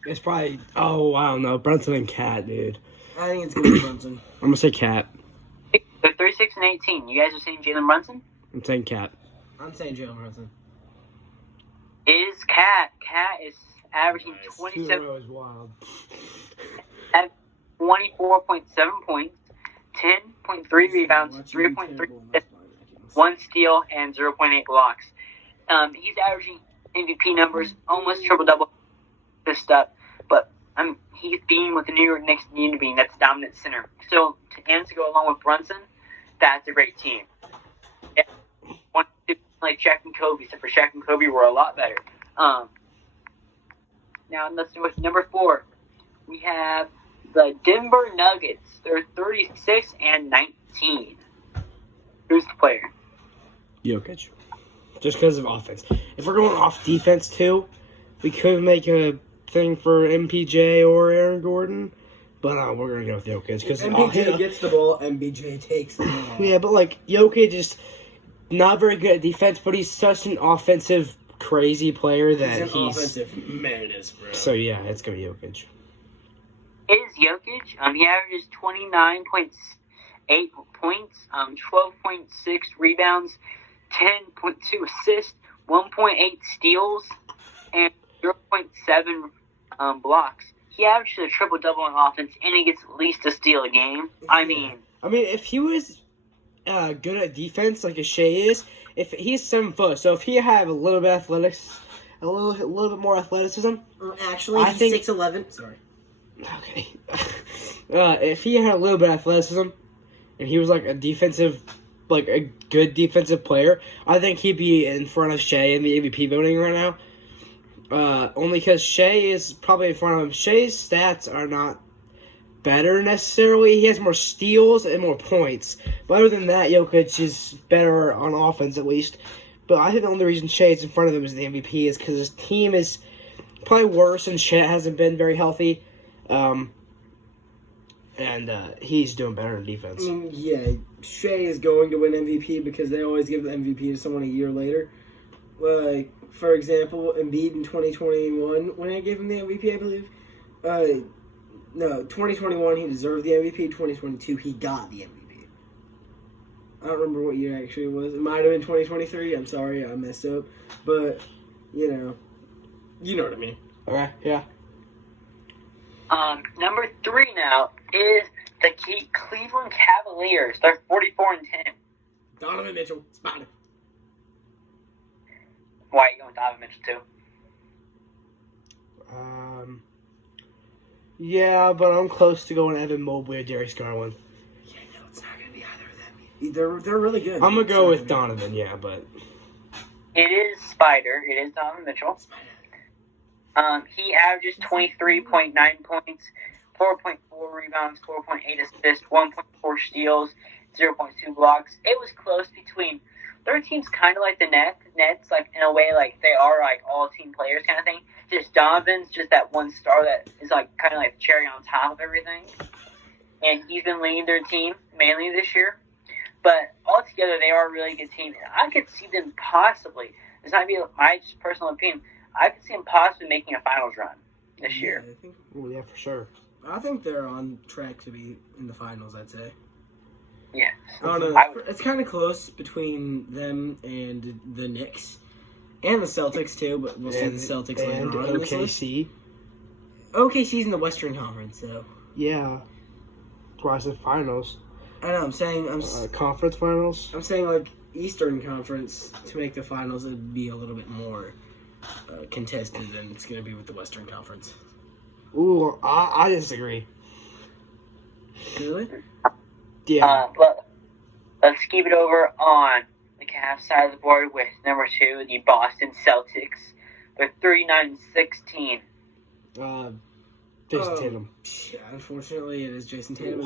It's probably, I don't know, Brunson and Cat, dude. I think it's gonna be Brunson. I'm gonna say Cat. They're 36 and 18. You guys are saying Jalen Brunson? I'm saying Cat. I'm saying Jalen Brunson. It is Cat. Cat is averaging 27, is wild. 24.7 points, 10.3 rebounds, 3.3 assists, 1 steal, and 0.8 blocks. He's averaging MVP numbers, almost triple-double this stuff, but he's being what the New York Knicks need to be, and that's dominant center. So, to go along with Brunson, that's a great team. Yeah, one like Shaq and Kobe, except for Shaq and Kobe were a lot better. Now, let's do with number 4. We have the Denver Nuggets. They're 36 and 19. Who's the player? Jokic. Just because of offense. If we're going off defense, too, we could make a thing for MPJ or Aaron Gordon, but we're going to go with Jokic. Because MPJ gets the ball, MPJ takes the ball. Yeah, but, Jokic is not very good at defense, but he's such an offensive, crazy player that he's an offensive menace, bro. So, yeah, it's going to be Jokic. It is Jokic. He averages 29.8 points, 12.6 rebounds, 10.2 assists, 1.8 steals, and 0.7 blocks. He averages a triple-double on offense, and he gets at least a steal a game. I mean, if he was good at defense like a Shea is, if he's 7 foot, so if he had a little bit of athletics, a little bit more athleticism. Actually, he's 6'11". Sorry. Okay. If he had a little bit of athleticism, and he was like a good defensive player, I think he'd be in front of Shea in the MVP voting right now. Only because Shea is probably in front of him. Shea's stats are not better necessarily. He has more steals and more points. But other than that, Jokic is better on offense at least. But I think the only reason Shea is in front of him as the MVP is because his team is probably worse and Shea hasn't been very healthy. And he's doing better in defense. Yeah, Shea is going to win MVP because they always give the MVP to someone a year later. Like, for example, Embiid in 2021, when I gave him the MVP, I believe. 2021 he deserved the MVP. 2022 he got the MVP. I don't remember what year actually it was. It might have been 2023. I'm sorry, I messed up. But, you know what I mean. Okay, yeah. Number 3 now is the Cleveland Cavaliers. They're 44 and 10. Donovan Mitchell, spotted. Why are you going with Donovan Mitchell too? Yeah, but I'm close to going Evan Mobley or Darius Garland. Yeah, no, it's not going to be either of them. They're really good. I'm going to go with Donovan, yeah, but... It is Spider. It is Donovan Mitchell. Spider. He averages 23.9 points, 4.4 rebounds, 4.8 assists, 1.4 steals, 0.2 blocks. It was close between... Their team's kind of like the Nets, like in a way, like they are like all team players kind of thing. Just Donovan's just that one star that is like kind of like the cherry on top of everything. And he's been leading their team mainly this year. But altogether, they are a really good team. I could see them possibly, this might be my just personal opinion, I could see them possibly making a finals run this year. Yeah, for sure. I think they're on track to be in the finals, I'd say. Yeah. I don't know. It's kind of close between them and the Knicks. And the Celtics, too, but we'll see the Celtics later on in this list. OKC. OKC's in the Western Conference, so. Yeah. That's why I said finals. I know, I'm saying... conference finals? I'm saying, like, Eastern Conference, to make the finals, it'd be a little bit more contested than it's going to be with the Western Conference. Ooh, I disagree. Really? Yeah. But let's keep it over on the Cavs side of the board with number 2, the Boston Celtics. They're 39-16. Jason Tatum. Yeah, unfortunately, it is Jason Tatum.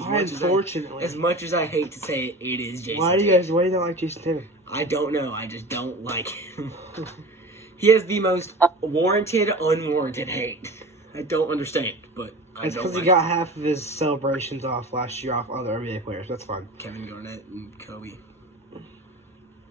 As much as I hate to say it, it is Jason Tatum. Why do you not like Jason Tatum? I don't know. I just don't like him. He has the most warranted, unwarranted hate. I don't understand, but it's because he got half of his celebrations off last year off other NBA players. That's fine. Kevin Garnett and Kobe.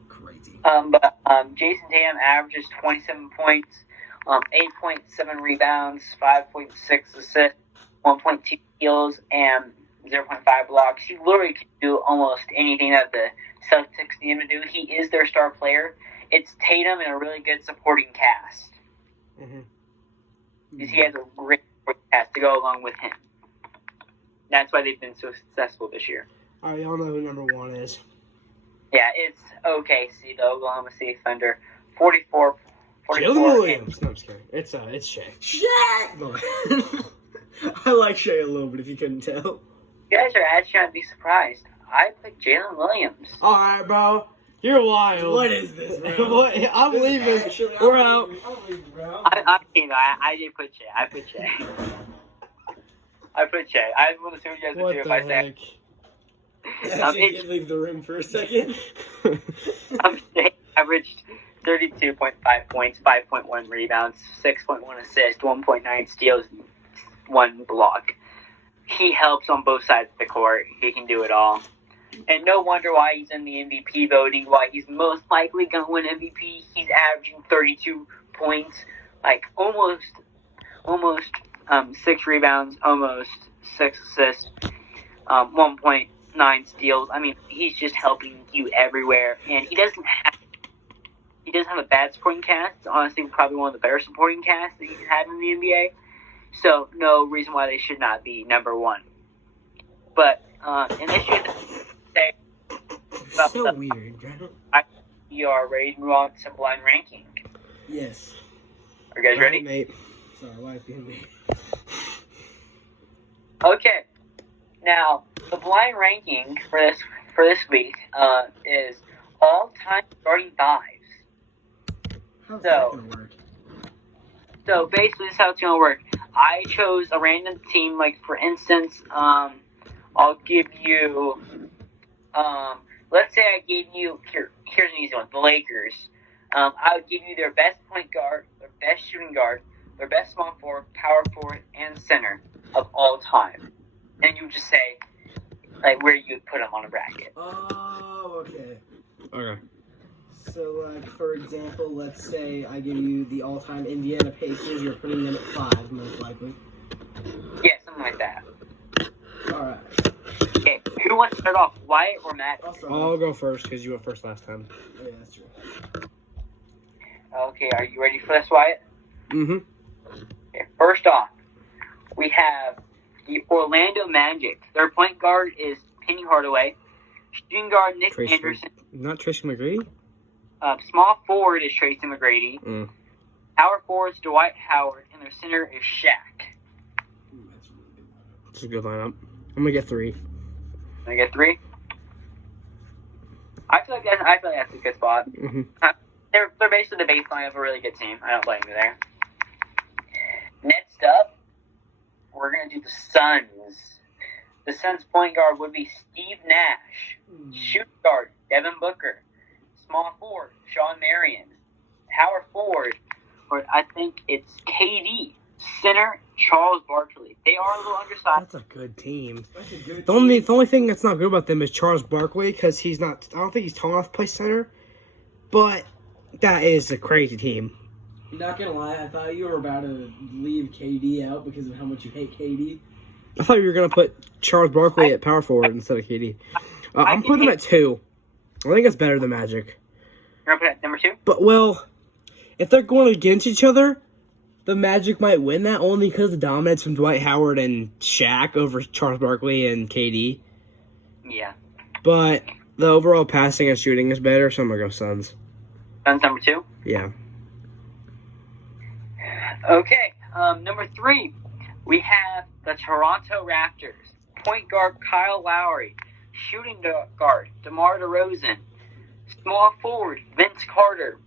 Crazy. But Jason Tatum averages 27 points, 8.7 rebounds, 5.6 assists, 1.2 steals, and 0.5 blocks. He literally can do almost anything that the Celtics need him to do. He is their star player. It's Tatum and a really good supporting cast. Because he has a great supporting cast to go along with him. That's why they've been so successful this year. All right, y'all know who number 1 is. Yeah, it's OKC, the Oklahoma City Thunder. 44. Jalen Williams. No, I'm just kidding. It's Shea. Shaq! I like Shea a little bit, if you couldn't tell. You guys are actually going to be surprised. I picked Jalen Williams. All right, bro. You're wild. What is this, bro? I'm leaving. We're out. I'm kidding. I did put Shea. I put Shea. I just want to see what you guys would do if I said. You did leave the room for a second. Shea averaged 32.5 points, 5.1 rebounds, 6.1 assists, 1.9 steals, 1 block. He helps on both sides of the court. He can do it all. And no wonder why he's in the MVP voting, why he's most likely going to win MVP. He's averaging 32 points, like almost 6 rebounds, almost 6 assists, 1.9 steals. I mean, he's just helping you everywhere. And he does have a bad supporting cast. It's honestly probably one of the better supporting casts that he's had in the NBA. So no reason why they should not be number 1. But in this year, So weird, bro. You are ready to move on to blind ranking. Yes. Are you guys ready? Mate. Sorry, why being me? Okay. Now the blind ranking for this week is all-time starting fives. How's that gonna work? So basically, this is how it's gonna work. I chose a random team. Like for instance, I'll give you. Let's say I gave you here's an easy one. The Lakers. I would give you their best point guard, their best shooting guard, their best small forward, power forward, and center of all time. And you just say like where you would put them on a bracket. Oh, okay. Okay. So, like, for example, let's say I give you the all-time Indiana Pacers. You're putting them at 5, most likely. Yeah, something like that. All right. Okay, who wants to start off, Wyatt or Matt? I'll go first because you went first last time. Oh, yeah, that's true. Okay, are you ready for this, Wyatt? Mm-hmm. Okay, first off, we have the Orlando Magic. Their point guard is Penny Hardaway. Shooting guard Nick Anderson. Not Tracy McGrady? Small forward is Tracy McGrady. Power forward is Dwight Howard. And their center is Shaq. That's a good lineup. I'm going to get 3. I get 3. I feel like that's a good spot. Mm-hmm. They're basically the baseline of a really good team. I don't blame you there. Next up, we're going to do the Suns. The Suns point guard would be Steve Nash. Shooting guard, Devin Booker. Small forward, Sean Marion. Power forward, or I think it's KD. Center, Charles Barkley. They are a little undersized. That's a good team. That's a good The only thing that's not good about them is Charles Barkley because he's not. I don't think he's tall enough to play center. But that is a crazy team. Not gonna lie, I thought you were about to leave KD out because of how much you hate KD. I thought you were gonna put Charles Barkley at power forward instead of KD. I'm putting them at 2. I think it's better than Magic. You're gonna put it at number 2? But well, if they're going against each other, the Magic might win that only because of the dominance from Dwight Howard and Shaq over Charles Barkley and KD. Yeah. But the overall passing and shooting is better, so I'm gonna go Suns. Suns number 2? Yeah. Okay. Number 3, we have the Toronto Raptors. Point guard Kyle Lowry. Shooting guard DeMar DeRozan. Small forward Vince Carter.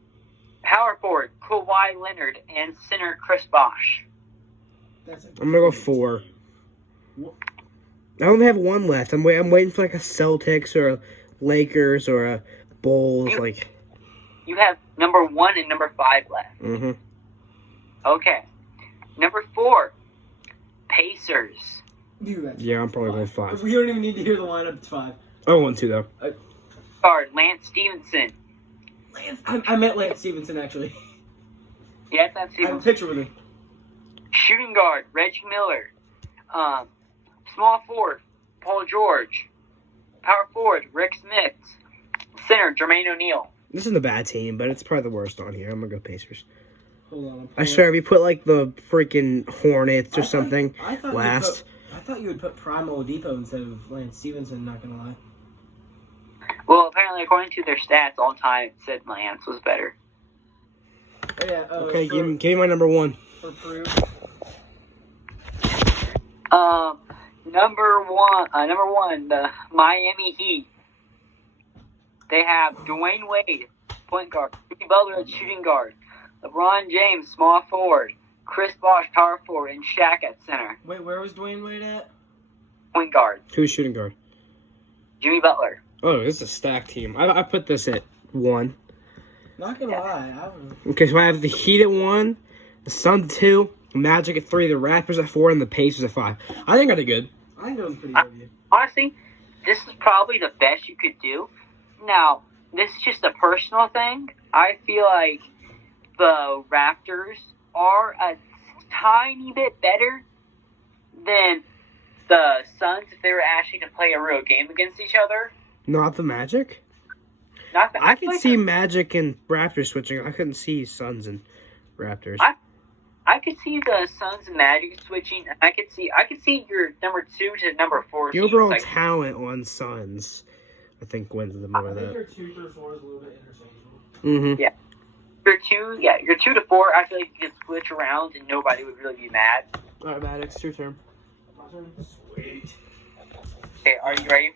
Power forward Kawhi Leonard. And center Chris Bosh. I'm gonna go 4. I only have 1 left. I'm waiting for like a Celtics or a Lakers or a Bulls. You have number 1 and number 5 left. Mm-hmm. Okay. Number 4, Pacers. Yeah, I'm probably going 5. We don't even need to hear the lineup. It's 5. I want 2 though. Guard Lance Stevenson. I met Lance Stevenson actually. Yeah, it's Lance I have a Stevenson. picture with him. Shooting guard Reggie Miller. Small forward Paul George. Power forward, Rick Smith. Center, Jermaine O'Neal. This isn't a bad team, but it's probably the worst on here. I'm going to go Pacers. Hold on. I swear, if you put, like, the freaking Hornets or something last. I thought you would put Prime Oladipo instead of Lance Stevenson, not going to lie. Well, apparently, according to their stats all time, it said Lance was better. Oh, yeah. Okay, give me my number one. For proof. Number one, the Miami Heat. They have Dwayne Wade, point guard. Jimmy Butler at shooting guard. LeBron James, small forward. Chris Bosh, power forward. And Shaq at center. Wait, where was Dwayne Wade at? Point guard. Who's shooting guard? Jimmy Butler. Oh, this is a stacked team. I put this at 1. Not gonna lie, Okay, so I have the Heat at 1, the Suns at 2, Magic at 3, the Raptors at 4, and the Pacers at 5. I think I did good. I think it was pretty good. Honestly, this is probably the best you could do. Now, this is just a personal thing. I feel like the Raptors are a tiny bit better than the Suns if they were actually to play a real game against each other. Not the Magic? Not the, I could see Magic and Raptors switching. I couldn't see Suns and Raptors. I could see the Suns and Magic switching. I could see your number 2 to number 4. The overall talent on Suns, I think, wins the more of that. your 2 through 4 is a little bit interchangeable. Mm-hmm. Yeah. Your 2 to 4, I feel like you could switch around and nobody would really be mad. All right, Maddox, it's your turn. Sweet. Okay, are you ready?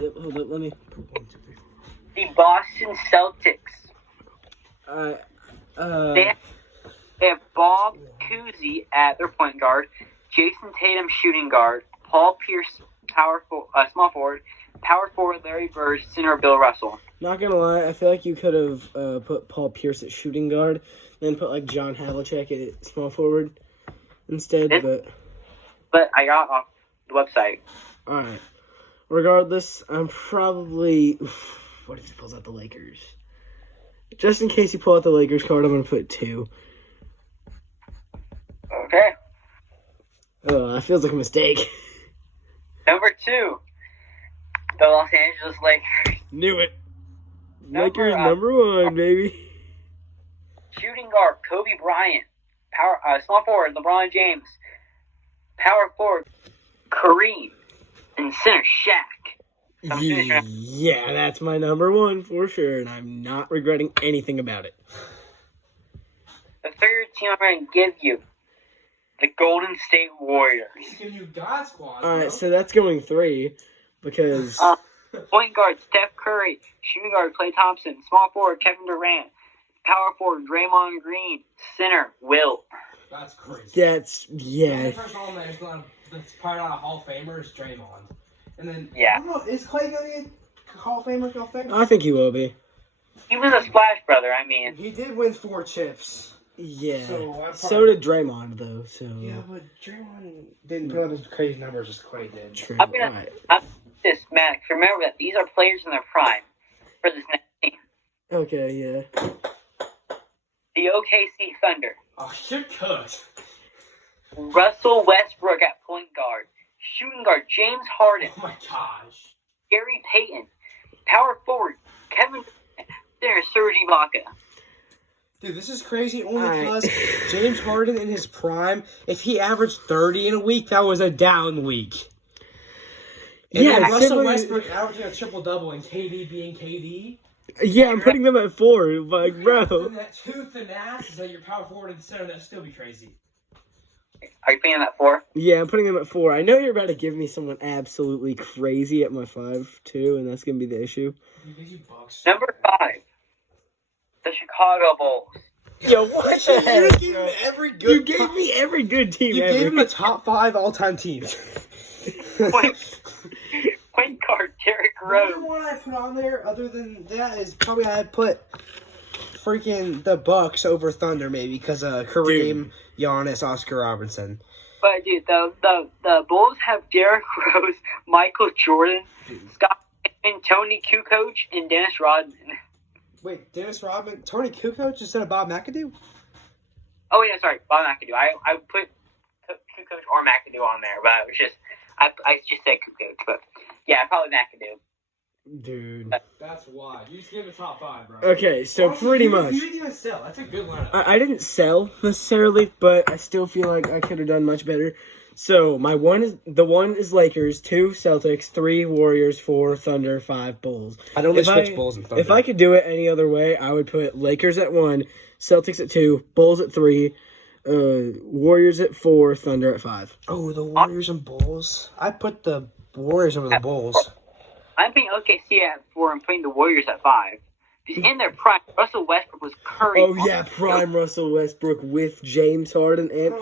Yep, hold up, let me. 1, 2, 3. The Boston Celtics. They have Bob Cousy at their point guard, Jason Tatum shooting guard, Paul Pierce small forward, power forward Larry Bird, center Bill Russell. Not gonna lie, I feel like you could have put Paul Pierce at shooting guard, then put like John Havlicek at small forward instead. But I got off the website. All right. Regardless, I'm probably. What if he pulls out the Lakers? Just in case he pulls out the Lakers card, I'm gonna put 2. Okay. That feels like a mistake. Number 2, the Los Angeles Lakers. Knew it. Number, Lakers number 1, baby. Shooting guard Kobe Bryant, small forward LeBron James, power forward Kareem, and center Shaq. Yeah, that's my number 1 for sure, and I'm not regretting anything about it. The third team I'm going to give you, the Golden State Warriors. Give you God Squad. All right, so that's going 3 because Point guard Steph Curry, shooting guard Klay Thompson, small forward Kevin Durant, power forward Draymond Green, center Will. That's crazy. that's The first one that's probably not a Hall of Famer is Draymond. And then, Yeah. I don't know, is Clay going to be a Hall of Famer, y'all think? I think he will be. He was a Splash Brother, I mean. He did win 4 chips. Yeah. So, So did Draymond though. So Yeah, but Draymond didn't put up as crazy numbers as Clay did. True. I'm gonna- Alright. This, Max, remember that these are players in their prime for this next team. Okay. Yeah. The OKC Thunder. Oh, you're cooked. Russell Westbrook at point guard. Shooting guard James Harden. Oh my gosh. Gary Payton. Power forward Kevin Center Serge Ibaka. Dude, this is crazy only Alright. because James Harden in his prime, if he averaged 30 in a week, that was a down week. And Yeah, then Russell simply- Westbrook averaging a triple-double and KD being KD. Yeah, I'm putting them at 4. Like, bro. And that tooth and ass is that your power forward and center, that'd still be crazy. Are you playing that for? Yeah, I'm putting them at 4. I know you're about to give me someone absolutely crazy at my 5 too, and that's gonna be the issue. Number 5. The Chicago Bulls. Yo, what the heck? You gave me every good. You gave me every good team You ever. gave him the top 5 all-time teams. Point guard Derrick The Rose. only one I put on there, other than that, is probably I'd put freaking the Bucks over Thunder, maybe because Kareem, Giannis, Oscar Robertson. But dude, the Bulls have Derrick Rose, Michael Jordan, Scott Pippen, Tony Kukoc, and Dennis Rodman. Wait, Dennis Rodman, Tony Kukoc instead of Bob McAdoo? Oh yeah, sorry, Bob McAdoo. I put Kukoc or McAdoo on there, but it was just I just said coach, but yeah, probably McAdoo. Dude. That's why. You just gave a top 5, bro. Okay, so pretty much. You didn't even sell. That's a good lineup. I didn't sell necessarily, but I still feel like I could have done much better. So my one is Lakers, 2 Celtics, 3 Warriors, 4 Thunder, 5 Bulls. I'd only switch Bulls and Thunder. If I could do it any other way, I would put Lakers at 1, Celtics at 2, Bulls at 3, Warriors at 4, Thunder at 5. Oh, the Warriors and Bulls. I put the Warriors over the Bulls. I'm putting OKC at 4 and putting the Warriors at 5. Because in their prime, Russell Westbrook was Curry. Oh yeah, prime Russell Westbrook with James Harden and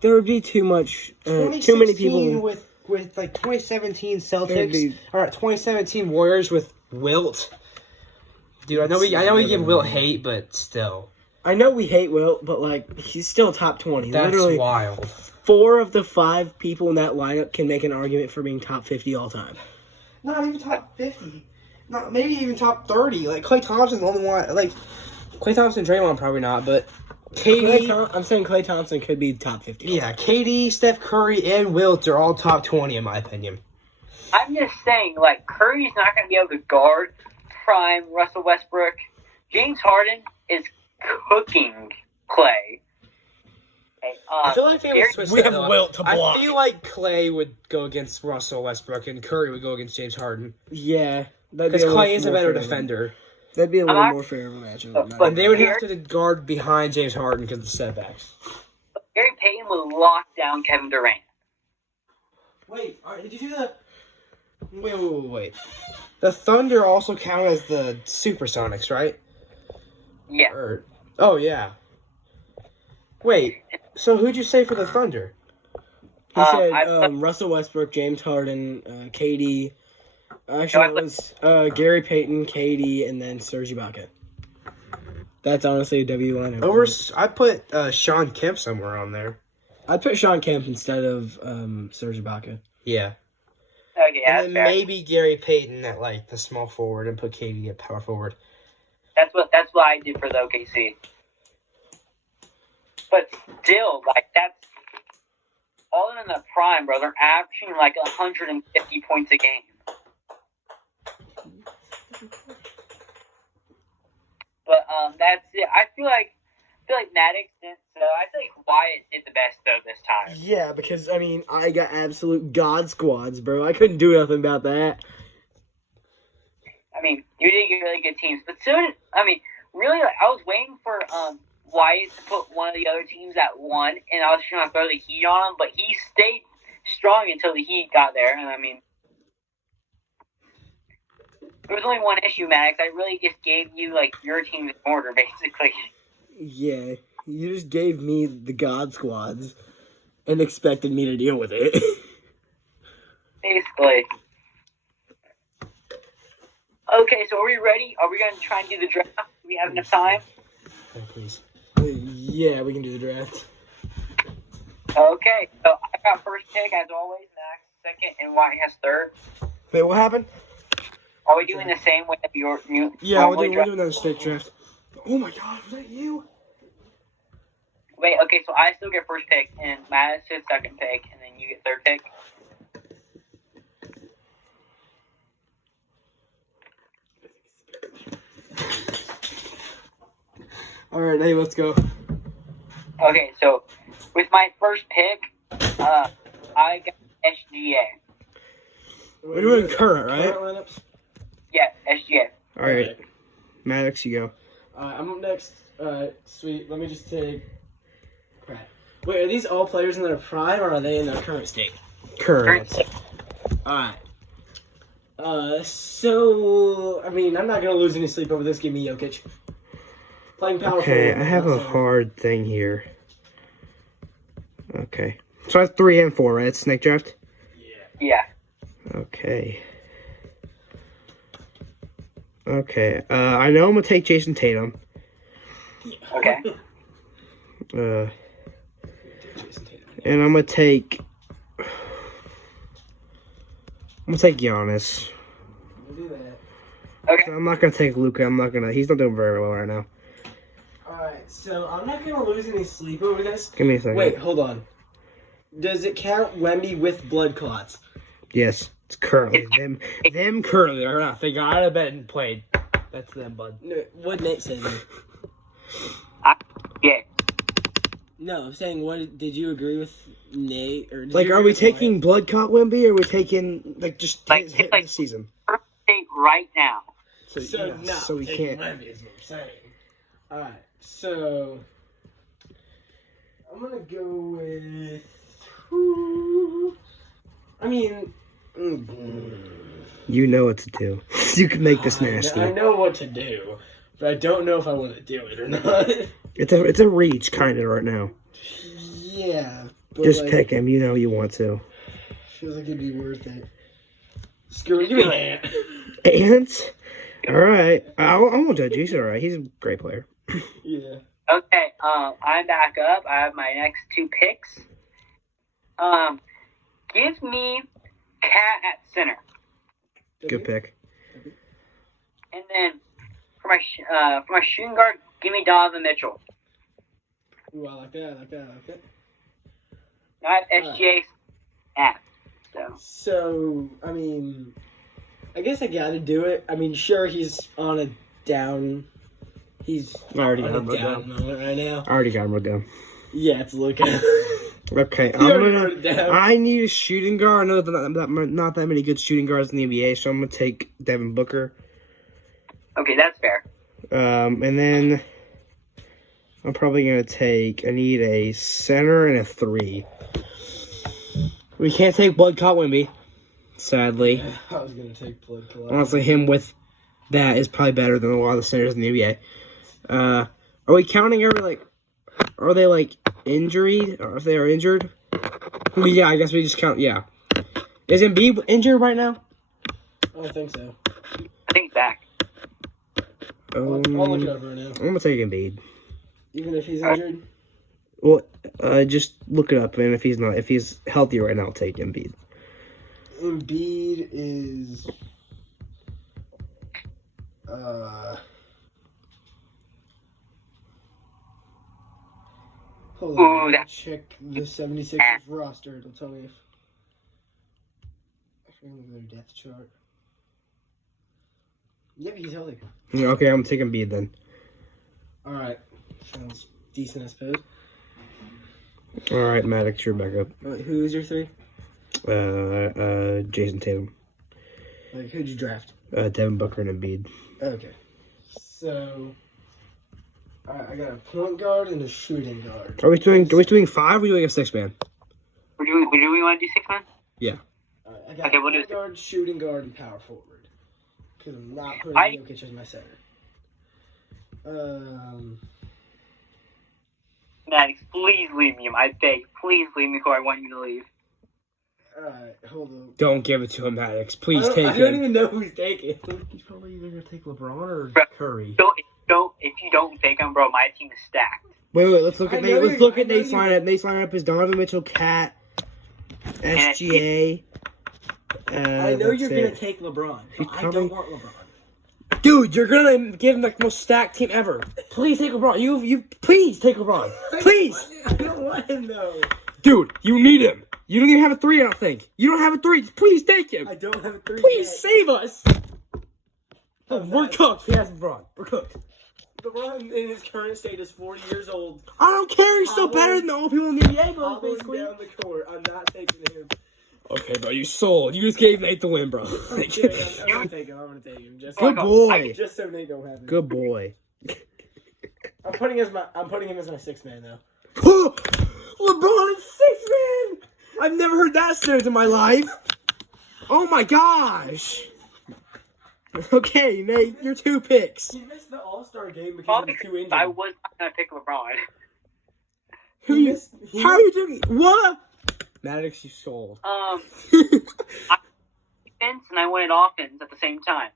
there would be too much, too many people with like 2017 Celtics or 2017 Warriors with Wilt. Dude, I know we give Wilt hate, but still. I know we hate Wilt, but like he's still top 20. That's Literally, wild. 4 of the 5 people in that lineup can make an argument for being top 50 all time. Not even top 50. Not maybe even top 30. Like Klay Thompson's the only one. Like Klay Thompson, Draymond probably not, but KD. I'm saying Klay Thompson could be top 50. Yeah, KD, Steph Curry, and Wilt are all top 20 in my opinion. I'm just saying, like, Curry's not going to be able to guard prime Russell Westbrook. James Harden is cooking Klay. I feel like We have Wilt to block. I feel like Klay would go against Russell Westbrook and Curry would go against James Harden. Yeah. Because Klay is a better defender. That'd be a little more fair of a matchup. But And they would have to guard behind James Harden because of the setbacks. Gary Payton would lock down Kevin Durant. Wait, did you do the... Wait. The Thunder also count as the Supersonics, right? Yeah. Oh, yeah. Wait, so who'd you say for the Thunder? He said Russell Westbrook, James Harden, KD. Actually, it was Gary Payton, KD, and then Serge Ibaka. That's honestly a W lineup. I put Sean Kemp somewhere on there. I'd put Sean Kemp instead of Serge Ibaka. Yeah. Okay, yeah, And then maybe Gary Payton at like the small forward and put KD at power forward. That's what I did for the OKC. But still, like, that's all in the prime, bro. They're averaging like 150 points a game. But that's it. I feel like Maddox didn't. So I feel like Wyatt did the best though this time. Yeah, because I mean, I got absolute god squads, bro. I couldn't do nothing about that. I mean, you did get really good teams, but soon, I mean, really, like, I was waiting for Wyatt to put one of the other teams at 1, and I was trying to throw the Heat on him, but he stayed strong until the Heat got there, and I mean, there was only one issue, Maddox. I really just gave you, like, your team in order, basically. Yeah, you just gave me the god squads and expected me to deal with it. Basically. Okay, so are we ready? Are we going to try and do the draft? Do we have enough time? Oh, please. Yeah, we can do the draft. Okay, so I got first pick, as always, Max second, and Wyatt has third. Wait, what happened? Are we doing the same way that your new Yeah, we're normally doing another snake draft. Oh my god, was that you? Wait, okay, so I still get first pick, and Matt gets second pick, and then you get third pick. Alright, hey, let's go. Okay, so with my first pick, I got SGA. We're doing current, right? lineups? Yeah, SGA. Alright. Maddox, you go. I'm up next. Sweet. Let me just take... Crap. Wait, are these all players in their prime, or are they in their current state? Current. Alright. So... I mean, I'm not going to lose any sleep over this. Give me Jokic. Playing power Okay, forward. I have a hard thing here. Okay. So I have 3 and 4, right? Snake draft? Yeah. Okay. Okay. I know I'm going to take Jason Tatum. Okay. And I'm going to take... Giannis. Okay. I'm not going to take Luka. He's not doing very well right now. Alright, so I'm not going to lose any sleep over this. Give me a second. Wait, hold on. Does it count Wemby with blood clots? Yes, it's currently them currently are not. They got out of bed and played. That's them, bud. No, what Nate said. Yeah. No, I'm saying, what did you agree with Nate? Or Like, are we taking blood clot Wemby, or are we taking like just Like, his hit like- this season? State right now. So we can't. Wemby is what I'm saying. All right, so I'm gonna go with. I mean, You know what to do. You can make this nasty. I know what to do, but I don't know if I want to do it or not. It's a reach kind of right now. Yeah. But Just pick him. You know you want to. Feels like it'd be worth it. Screw it. Give me Ant. Ant? Alright. I won't judge you. He's alright. He's a great player. Yeah. Okay, I'm back up. I have my next two picks. Give me Cat at center. Good pick. And then for my shooting guard, give me Donovan Mitchell. Ooh, I like that. I have SGA at. So, I mean, I guess I gotta do it. I mean, sure, he's on a down. He's I already on got him a wrote down down. moment right now. I already got him wrote down. Yeah, it's looking. Okay, I need a shooting guard. I know that not that many good shooting guards in the NBA, so I'm gonna take Devin Booker. Okay, that's fair. And then I'm probably gonna take. I need a center and a 3. We can't take Blood Clot Wemby, sadly. I was gonna take blood clot. Honestly, him with that is probably better than a lot of the centers in the NBA. Are we counting are they like injured? Or if they are injured? Well, yeah, I guess we just count. Yeah, is Embiid injured right now? I don't think so. I think back. I'll look it up right now. I'm gonna take Embiid. Even if he's injured. Well, just look it up, and if he's healthy right now, I'll take Embiid. Embiid is. Hold on. Let me check the 76ers roster. It'll tell me if. I can look at their depth chart. Yep, he's healthy. Yeah, okay, I'm gonna take Embiid then. Alright. Sounds decent, I suppose. All right, Maddox, you're back up. Who is your 3? Jason Tatum. Like, who'd you draft? Devin Booker and Embiid. Okay. So, I got a point guard and a shooting guard. Are we doing 5? Or are we doing a 6-man? Do we want to do 6 man? Yeah. I got Okay, we'll do point guard, shooting guard, and power forward. Because I'm not putting Jokic as my center. Maddox, please leave me. I beg, please leave me before I want you to leave. Alright, hold on. Don't give it to him, Maddox. Please take I it. don't even know who's taking. He's probably either gonna take LeBron or Bro, Curry. If you don't take him, bro, my team is stacked. Wait. Let's look at I know Nate. Let's look I at know Nate's lineup. Nate's lineup is Donovan Mitchell, Cat, SGA. I know you're going gonna take LeBron. But I don't want LeBron. Dude, you're gonna give him the most stacked team ever. Please take LeBron. You please take LeBron. Please. I don't want him though. Dude, you need him. You don't even have a 3, I don't think. You don't have a 3. Please take him. I don't have a 3. Please yet. save us. We're cooked. He has LeBron. We're cooked. LeBron in his current state is 40 years old. I don't care. He's still better than all people in the NBA. Hobbling Basically. down the court. I'm not taking him. Okay, bro, you sold. You just gave Nate the win, bro. I'm gonna take him. Just Good boy. Just so Nate don't have him. Good boy. I'm putting him as my 6th man though. LeBron is 6-man. I've never heard that sentence in my life. Oh my gosh. Okay, Nate, your 2 picks. He missed the All-Star game because he was too injured. I was not gonna pick LeBron. How are you doing? What? Maddox, you sold. I defense and I went offense at the same time.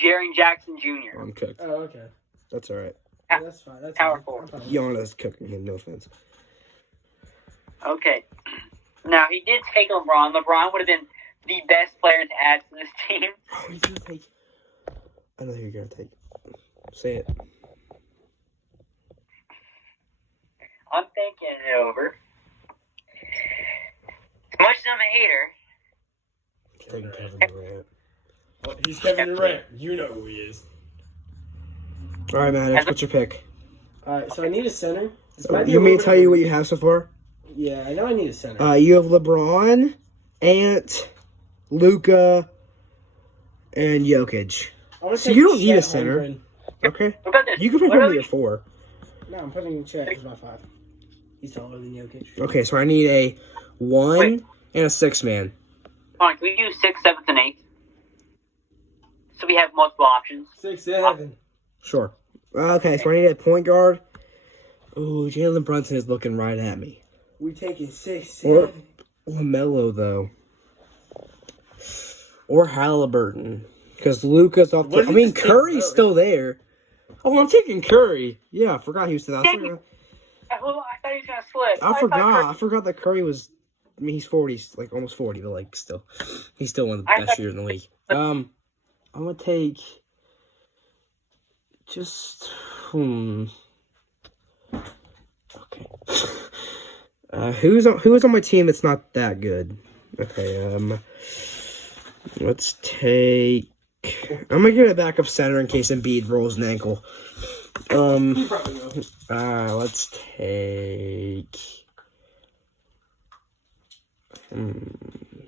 Jaren Jackson Jr. I'm cooked. Oh, okay. That's all right. Yeah, that's fine. That's Power fine. forward. I'm fine. Gianna's cooking him, no offense. Okay. Now, he did take LeBron. LeBron would have been the best player to add to this team. Oh, he's gonna take. I know who you're gonna take. Say it. I'm thinking it over. Much as I'm a hater. Taking Kevin Durant. Well, he's Kevin Durant. You know who he is. All right, Maddox, what's your pick? Alright, so I need a center. You want me to tell you what you have so far? Yeah, I know I need a center. You have LeBron, Ant, Luka, and Jokic. So you don't need a center. Holmgren. Okay. What about this? You can put What him about at 4. No, I'm putting Chet as my 5. He's taller than Jokic. Okay, so I need a 1 and a 6 man. Hold on, can we do 6th, 7th, and 8th? So we have multiple options. 6, 7. Sure. Okay, so I need a point guard. Oh, Jalen Brunson is looking right at me. We taking 6, Or 7. LaMelo, though. Or Halliburton. Because Luka's off the... I mean, Curry's still there. Oh, I'm taking Curry. Yeah, I forgot he was still there. I thought he was going to slip. I forgot that Curry was... I mean, he's 40, like, almost 40, but, like, still. He's still one of the best shooters in the league. I'm going to take... Just... Okay. Who's on my team that's not that good? Okay, let's take... I'm gonna get a backup center in case Embiid rolls an ankle. Let's take...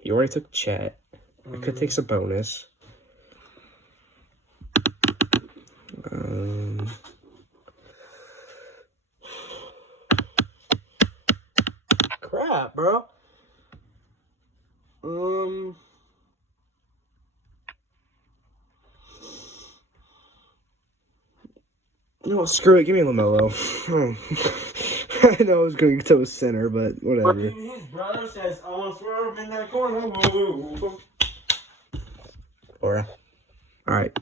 You already took Chet. I could take Sabonis. Crap, bro. No, screw it. Give me LaMelo. I know I was going to a center, but whatever. His brother says, I want to throw him in that corner. Laura. All right.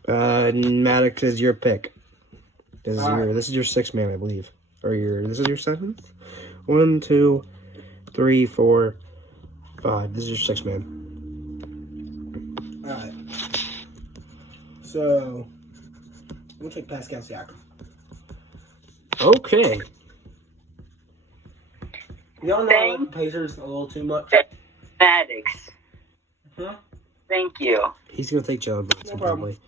Maddox is your pick. This is your 6th man, I believe. This is your 7th? 1, 2, 3, 4, 5. This is your 6th man. Alright. So, we'll take Pascal Siakam. Okay. Y'all know I like the Pacers a little too much. Maddox. Huh? Thank you. He's going to take Jalen Brunson, probably.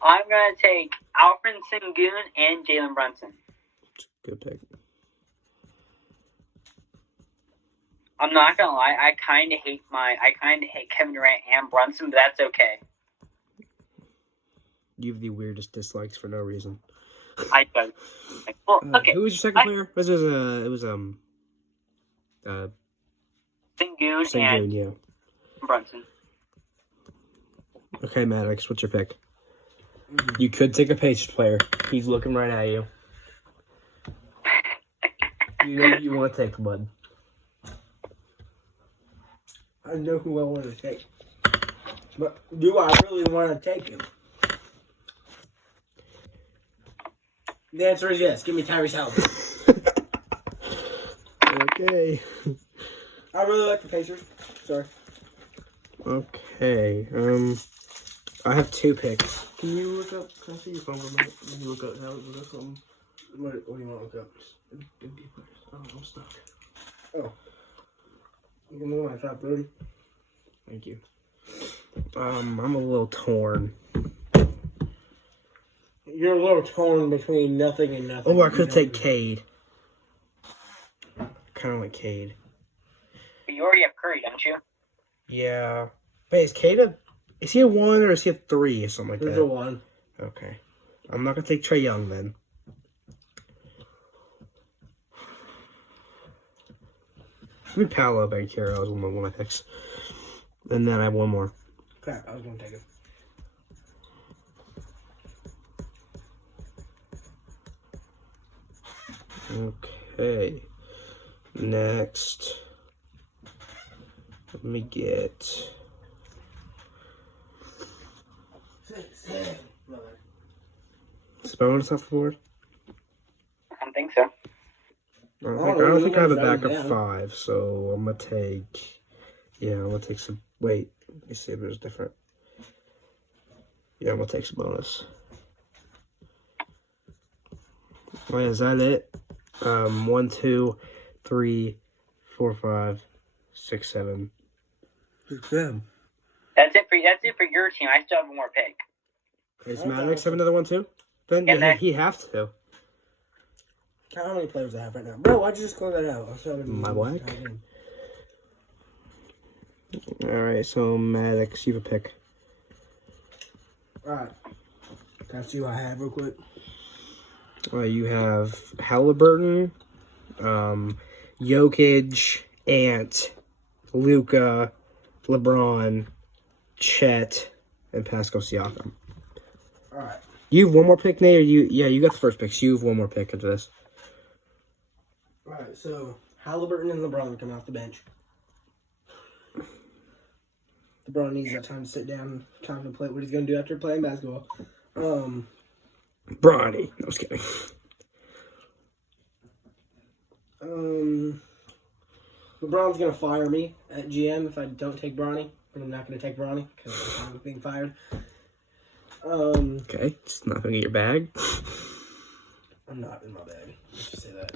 I'm going to take Alfred Sengun and Jalen Brunson. Good pick. I'm not going to lie. I kind of hate Kevin Durant and Brunson, but that's okay. You have the weirdest dislikes for no reason. I don't. Well, okay. Who was your second player? It was Sengun and yeah. Brunson. Okay, Maddox, what's your pick? You could take a Pacers player. He's looking right at you. You know what you want to take, bud. I know who I want to take. But do I really want to take him? The answer is yes. Give me Tyrese Halliburton. Okay. I really like the Pacers. Sorry. Okay. I have 2 picks. Can you look up? Can I see your phone for a minute? Can you look up something? What do you want to look up? Oh, I'm stuck. Oh. You can look at my top 30. Thank you. I'm a little torn. You're a little torn between nothing and nothing. Oh, I could take Cade. Kind of like Cade. But you already have Curry, don't you? Yeah. Wait, is Cade is he a 1 or is he a 3 or something like There's that? a 1. Okay. I'm not going to take Trae Young then. Give me Paolo Banchero as one of my picks. And then I have one more. Crap, I was going to take it. Okay. Next. Let me get... 6, 7. Is Bonus off the board? I don't think so. I don't think I have a backup 5, so I'm going to take... Yeah, I'm going to take some... Wait, let me see if there's different... Yeah, I'm going to take some bonus. Wait, is that it? 1, 2, 3, 4, 5, 6, 7. 6, 7. That's it for your team. I still have one more pick. Is Maddox have another one too? Then And yeah, then- he has to. Count how many players I have right now. Bro, why'd you just close that out? I'll show them. My black? Alright, so Maddox, you have a pick. Alright. Can I see what I have real quick? You have Halliburton, Jokic, Ant, Luka, LeBron, Chet, and Pascal Siakam. Alright. You have one more pick, Nate? Or you got the first pick, so you have one more pick after this. Alright, so Halliburton and LeBron coming off the bench. LeBron needs that time to sit down and contemplate what he's going to do after playing basketball. Bronny. No, I was kidding. LeBron's going to fire me at GM if I don't take Bronny. And I'm not going to take Bronny because I'm being fired. Okay, it's not going to get your bag. I'm not in my bag. Let's just say that.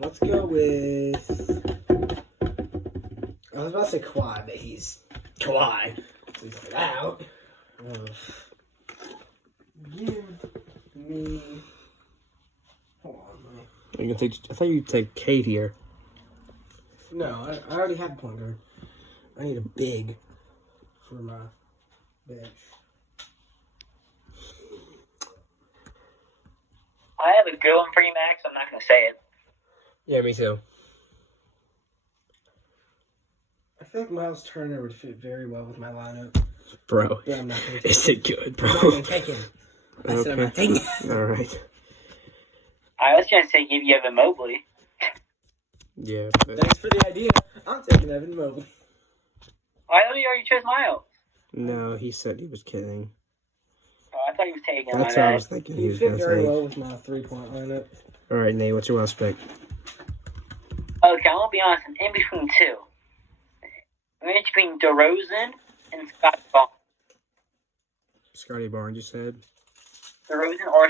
Let's go with... I was about to say Kawhi, but he's Kawhi. So he's out. Give me... Hold on, man. You're gonna take, I thought you'd take Kate here. No, I already have a point guard. I need a big for my bench. I have a good one for you, Max. I'm not going to say it. Yeah, me too. I feel like Miles Turner would fit very well with my lineup. Bro, But I'm not going to take is it good, bro? I'm not going to take him. I said I'm not taking him. Alright. I was going to say give you Evan Mobley. Yeah, but Thanks for the idea. I'm taking Evan Mobley. I thought you already chose Miles. no, he said he was kidding. Oh, I thought he was taking That's my what I bad. was thinking he He was fit gonna very say. well with my three-point lineup. Alright, Nate, what's your last pick? Okay, I'm going to be honest. I'm in between two. I'm in between DeRozan and Scott Ball. Scotty Barnes, you said? DeRozan or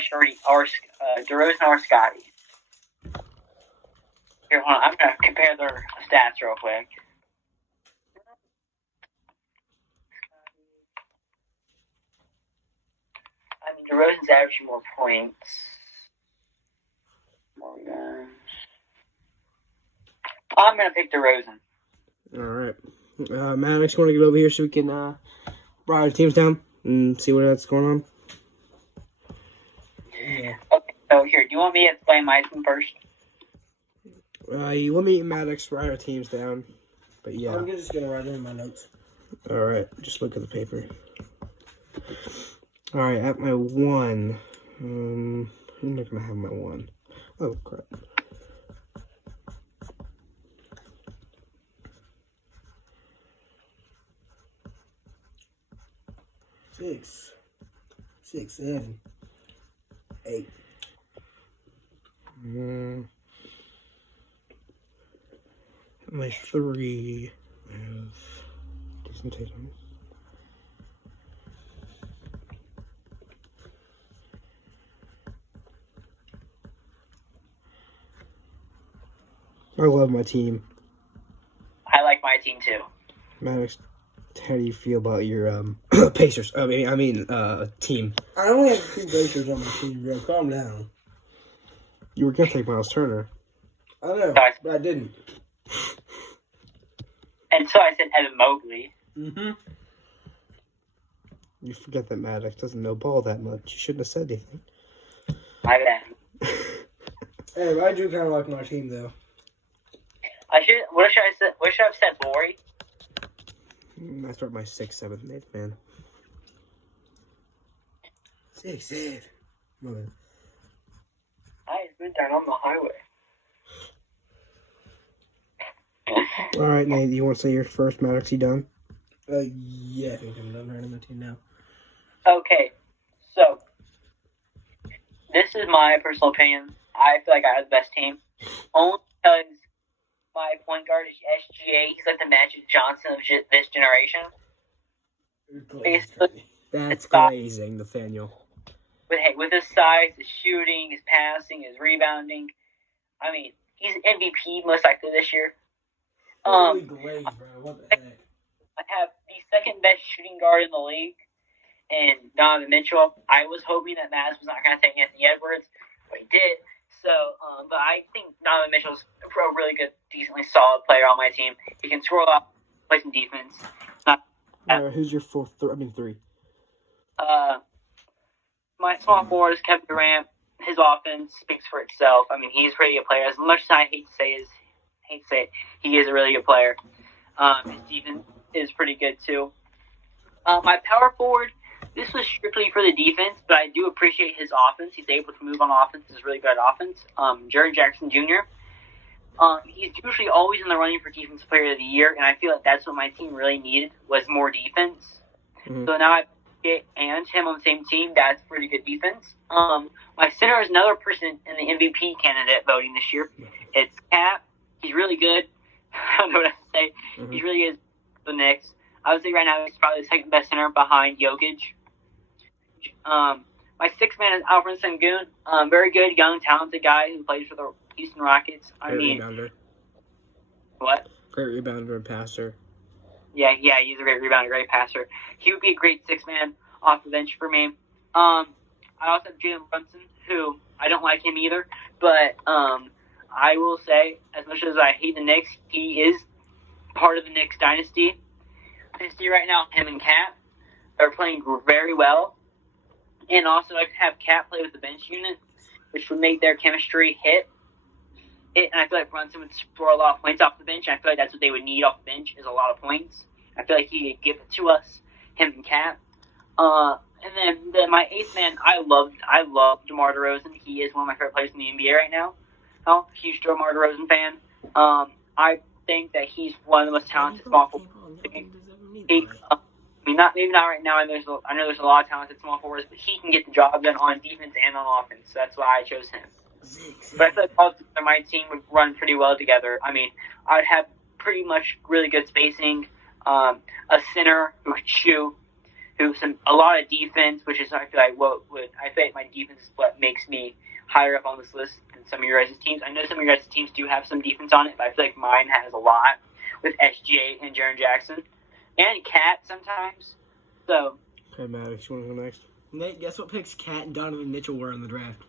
DeRozan or Scotty. Here, hold on. I'm going to compare their stats real quick. I mean, DeRozan's averaging more points. More guns. I'm going to pick DeRozan. Alright. Maddox, you want to get over here so we can bring our teams down and see what else going on? Yeah. Okay, so here, do you want me to play my team first? Let me Maddox write our teams down. But yeah. I'm just going to write it in my notes. Alright, just look at the paper. Alright, at my 1. I'm not gonna have my 1. Oh, crap. Six, 7, 8. My 3 is Jason Tatum. I love my team. I like my team too. Maddox, how do you feel about your Pacers? I mean, team. I only have 2 Pacers on my team, bro. Calm down. You were gonna take Miles Turner. I know, Guys. but I didn't. And so I said Evan Mobley. Mm-hmm. You forget that Maddox doesn't know ball that much. You shouldn't have said anything. My bad. Hey, I do kind of like my team, though. What should I say? What should I have said, Lori? I start my 6th, 7th, 8th man. 6, 7. Mother. I've been down on the highway. All right, Nate. You want to say your first Maddox? You done? Yeah, I think I'm done writing my team now. Okay, so this is my personal opinion. I feel like I have the best team. Only because my point guard is SGA. He's like the Magic Johnson of this generation. Basically, That's It's not- glazing, Nathaniel. with his size, his shooting, his passing, his rebounding. I mean, he's MVP most likely this year. Holy glaze, bro. What the heck? I have the second best shooting guard in the league, and Donovan Mitchell. I was hoping that Mavs was not going to take Anthony Edwards, but he did. So, but I think Donovan Mitchell's a really good, decently solid player on my team. He can score a lot, play some defense. Who's your three? My small forward is Kevin Durant. His offense speaks for itself. I mean, he's a pretty good player. As much as I hate to say it, he is a really good player. His defense is pretty good too. My power forward, this was strictly for the defense, but I do appreciate his offense. He's able to move on offense. He's really good at offense. Jaren Jackson Jr. He's usually always in the running for Defensive Player of the Year, and I feel like that's what my team really needed was more defense. Mm-hmm. So now I get and him on the same team. That's pretty good defense. My center is another person in the MVP candidate voting this year. It's Cap. He's really good. I don't know what to say. Mm-hmm. He really is the Knicks. I would say right now he's probably the second best center behind Jokic. My sixth man is Alfred Sengun. Very good, young, talented guy who plays for the Houston Rockets. Great rebounder. What? Great rebounder and passer. Yeah, he's a great rebounder, great passer. He would be a great sixth man off the bench for me. I also have Jalen Brunson, who I don't like him either, but I will say, as much as I hate the Knicks, he is part of the Knicks dynasty. I see right now him and Cat are playing very well. And also I could have Cat play with the bench unit, which would make their chemistry hit. And I feel like Brunson would score a lot of points off the bench. And I feel like that's what they would need off the bench is a lot of points. I feel like he could give it to us, him and Cat. And then my eighth man, I love DeMar DeRozan. He is one of my favorite players in the NBA right now. I'm a huge DeMar DeRozan fan. I think that he's one of the most talented small forwards. Maybe not right now. I know there's a lot of talented small forwards, but he can get the job done on defense and on offense. So that's why I chose him. But I feel like all of my team would run pretty well together. I mean, I would have pretty much really good spacing, a center who could shoot, a lot of defense, which is I feel like my defense is what makes me higher up on this list than some of your guys' teams. I know some of your guys' teams do have some defense on it, but I feel like mine has a lot with SGA and Jaren Jackson. And Cat sometimes. So. Okay, Maddox, you want to go next? Nate, guess what picks Cat and Donovan Mitchell were in the draft?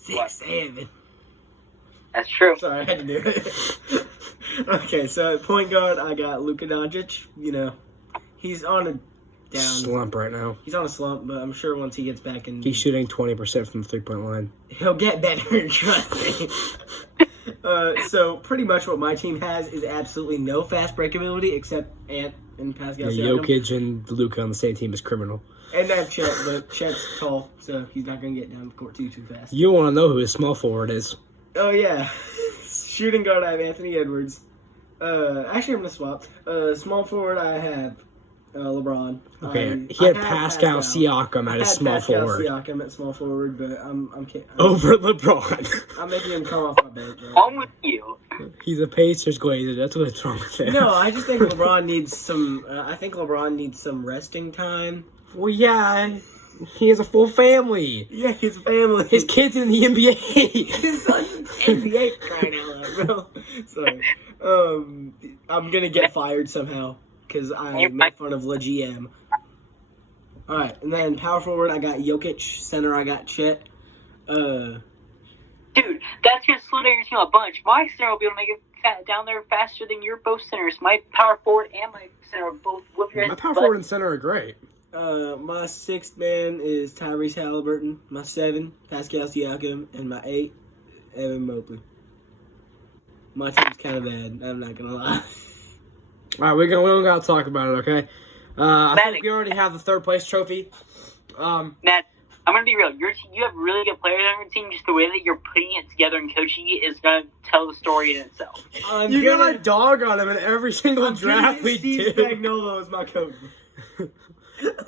6'7". That's true. Sorry, I had to do it. Okay, so at point guard, I got Luka Doncic. You know, he's on a down slump right now. He's on a slump, but I'm sure once he gets back in, he's shooting 20% from the 3-point line. He'll get better, trust me. So pretty much what my team has is absolutely no fast break ability except Ant and Pascal Siakam. Jokic and Luka on the same team is criminal. And I have Chet, but Chet's tall, so he's not going to get down the court too fast. You want to know who his small forward is? Oh, yeah. Shooting guard, I have Anthony Edwards. Actually, I'm going to swap. Small forward, I have LeBron. Okay, he had Pascal Siakam at his small forward. Siakam at small forward, but I'm kidding. Over LeBron. I'm making him come off my bench. Right? On with you. He's a Pacers glazer. That's what's wrong with him. No, I just think LeBron needs some. I think LeBron needs some resting time. Well, yeah, he has a full family. Yeah, his family. His kid's in the NBA. His son's in the NBA crying out loud, bro. Sorry. I'm gonna get fired somehow because I made fun of La GM. All right, and then power forward, I got Jokic. Center, I got Chet. Dude, that's gonna slow down your team a bunch. My center will be able to make it down there faster than your both centers. My power forward and my center will both whoop your ass. My power forward and center are great. My sixth man is Tyrese Halliburton. My 7, Pascal Siakam, and my 8, Evan Mobley. My team's kind of bad. I'm not gonna lie. All right, we don't gotta talk about it, okay? I think we already have the third place trophy. Matt, I'm gonna be real. You have really good players on your team. Just the way that you're putting it together and coaching it is gonna tell the story in itself. You're gonna dog on him in every single draft we do. Steve Spagnuolo is my coach.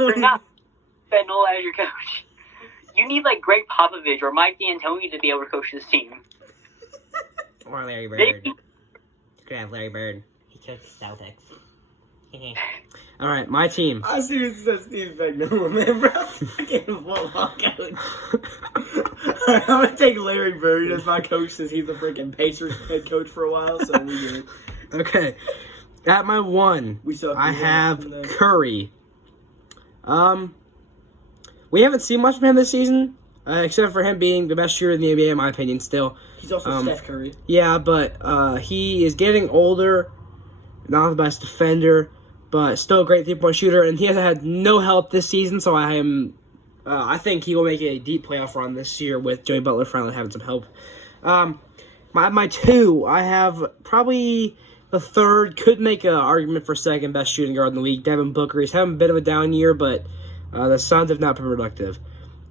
You're not Spagnuolo as your coach. You need like Greg Popovich or Mike D'Antoni to be able to coach this team. Or Larry Bird. You could have Larry Bird. He coached the Celtics. All right, my team. I seriously said Steve Spagnuolo, man, bro. Fucking football coach. I'm gonna take Larry Bird as my coach since he's the freaking Pacers head coach for a while, so we good. Okay. At my 1, I have Curry. We haven't seen much from him this season, except for him being the best shooter in the NBA, in my opinion, still. He's also Steph Curry. Yeah, but he is getting older, not the best defender, but still a great three-point shooter, and he has had no help this season, so I think he will make a deep playoff run this year with Jimmy Butler finally having some help. My 2, I have probably the third, could make an argument for second best shooting guard in the league, Devin Booker. He's having a bit of a down year, but the Suns have not been productive.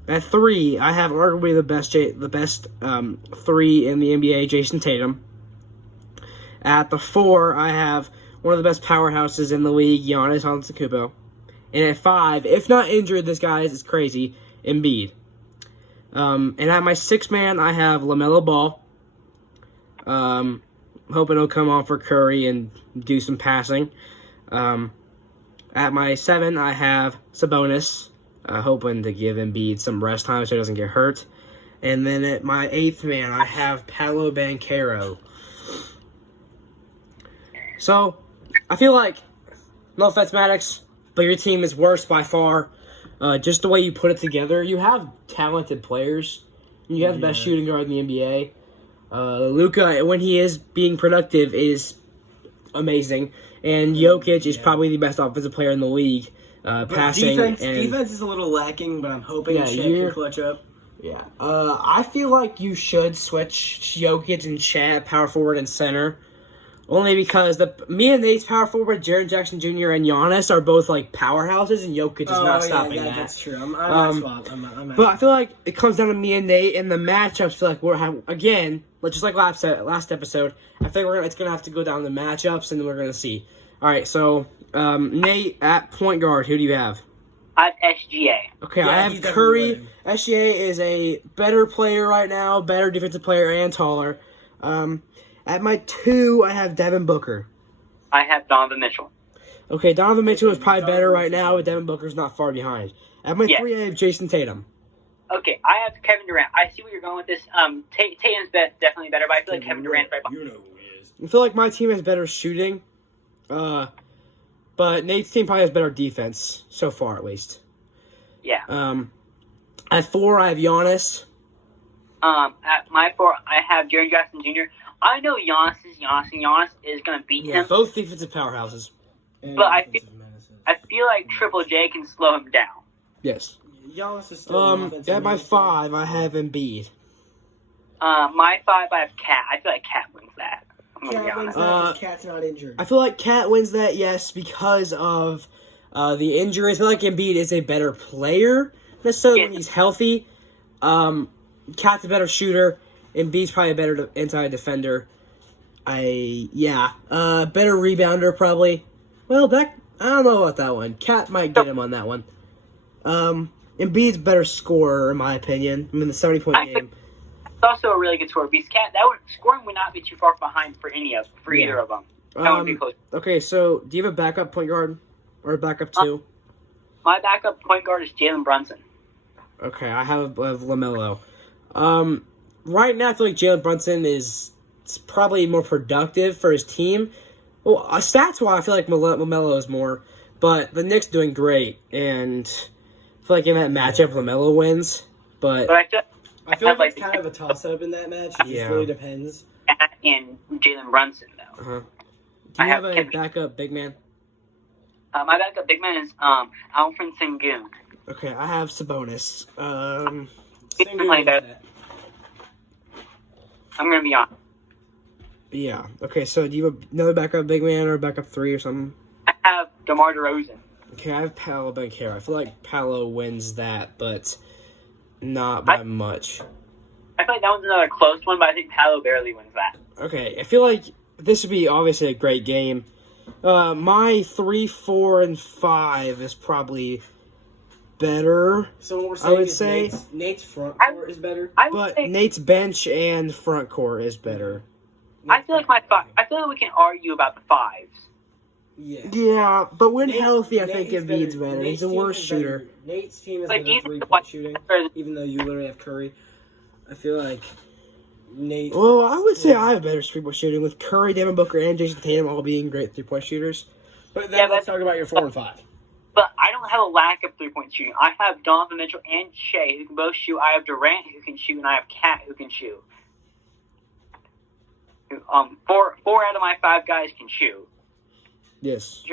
At 3, I have arguably the best 3 in the NBA, Jason Tatum. At the 4, I have one of the best powerhouses in the league, Giannis Antetokounmpo. And at 5, if not injured, this guy is crazy, Embiid. And at my 6th man, I have LaMelo Ball. Hoping he'll come on for Curry and do some passing. At my 7, I have Sabonis. Hoping to give Embiid some rest time so he doesn't get hurt. And then at my 8th man, I have Paolo Banchero. So, I feel like, no offense, Maddox, but your team is worse by far. Just the way you put it together. You have talented players. You have the best shooting guard in the NBA. Luka, when he is being productive, is amazing. And Jokic is probably the best offensive player in the league. Passing. Defense is a little lacking, but I'm hoping Chet can clutch up. Yeah. I feel like you should switch Jokic and Chet, power forward and center. Only because me and Nate's power forward, Jaren Jackson Jr. and Giannis are both like powerhouses, and Jokic is not stopping that. That's true. I'm but I feel like it comes down to me and Nate in the matchups. Feel like again, just like last episode. I think it's gonna have to go down the matchups, and then we're gonna see. All right, so Nate at point guard, who do you have? I have SGA. Okay, I have Curry. SGA is a better player right now, better defensive player, and taller. At my 2, I have Devin Booker. I have Donovan Mitchell. Okay, Donovan Mitchell is probably better right now, but Devin Booker's not far behind. At my 3, I have Jason Tatum. Okay, I have Kevin Durant. I see where you're going with this. Tatum's definitely better, but I feel like Kevin Durant's right behind. You know who he is. I feel like my team has better shooting, but Nate's team probably has better defense, so far at least. Yeah. At 4, I have Giannis. At my 4, I have Jaren Jackson Jr. I know Giannis is going to beat him. Both defensive powerhouses. But I feel like Triple J can slow him down. Yes. Giannis is still at my 5, I have Embiid. My 5, I have Cat. I feel like Cat wins that. I'm going to be honest. Because Cat's not injured. I feel like Cat wins that, yes, because of the injuries. I feel like Embiid is a better player, necessarily when he's healthy. Cat's a better shooter. Embiid's probably a better inside defender. Better rebounder probably. Well, I don't know about that one. Cat might get him on that one. Embiid's a better scorer in my opinion. I mean, the 70-point game. It's also a really good scorer. Because scoring would not be too far behind for either of them. That would be close. Okay, so do you have a backup point guard or a backup 2? My backup point guard is Jalen Brunson. Okay, I have LaMelo. Right now, I feel like Jalen Brunson is probably more productive for his team. Well, stats-wise, I feel like LaMelo is more. But the Knicks doing great, and I feel like in that matchup, LaMelo wins. But I feel like it's kind of a toss-up in that match. It just really depends. And Jalen Brunson, though. Uh-huh. Do you have a backup big man? My backup big man is Alfred Sengun. Okay, I have Sabonis. I'm going to be honest. Yeah. Okay, so do you have another backup big man or a backup 3 or something? I have DeMar DeRozan. Okay, I have Paolo Banchero. I feel like Paolo wins that, but not by much. I feel like that one's another close one, but I think Paolo barely wins that. Okay, I feel like this would be obviously a great game. My 3, 4, and 5 is probably better. So what we're saying I would is say Nate's front court is better. But Nate's bench and front court is better. I feel like we can argue about the 5s. Yeah, but when healthy, I think Embiid's better. He's a worse shooter. Nate's team is better 3-point shooting, even though you literally have Curry. I feel like Nate. Well, I would say I have better 3-point shooting with Curry, Devin Booker, and Jason Tatum all being great 3-point shooters. But then let's talk about your 4 and 5. But I don't have a lack of 3-point shooting. I have Donovan Mitchell and Shea who can both shoot. I have Durant who can shoot, and I have Cat who can shoot. Four out of my 5 guys can shoot. Yes.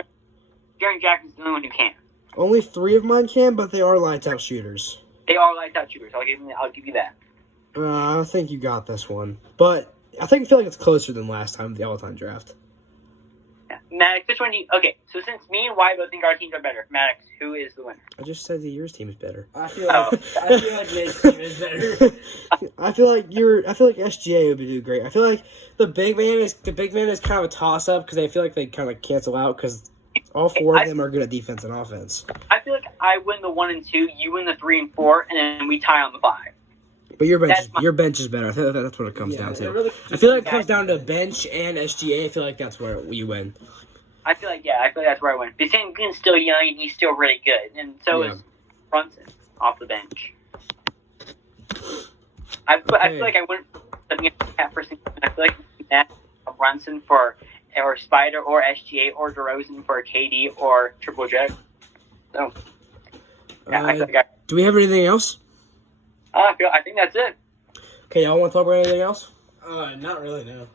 Jaren Jackson's the only one who can. Only 3 of mine can, but they are lights out shooters. They are lights out shooters. I'll give you that. I think you got this one, but I feel like it's closer than last time the all-time draft. Yeah. Maddox, which one do you... Okay, so since me and Wyatt both think our teams are better, Maddox, who is the winner? I just said that yours team is better. I feel like Nate's team is better. I feel like SGA would do great. I feel like the big man is kind of a toss up because I feel like they kind of cancel out because all 4 of them are good at defense and offense. I feel like I win the 1 and 2, you win the 3 and 4, and then we tie on the 5. But your bench is better. I think that's what it comes down to. Really, I feel like it comes down to bench and SGA. I feel like that's where you win. I feel like that's where I win. But Sengun's still young and he's still really good, and so is Brunson off the bench. I feel like I wouldn't something at first. I feel like that Brunson for or Spider or SGA or DeRozan for KD or Triple J. So I feel like do we have anything else? I think that's it. Okay, y'all want to talk about anything else? not really, no.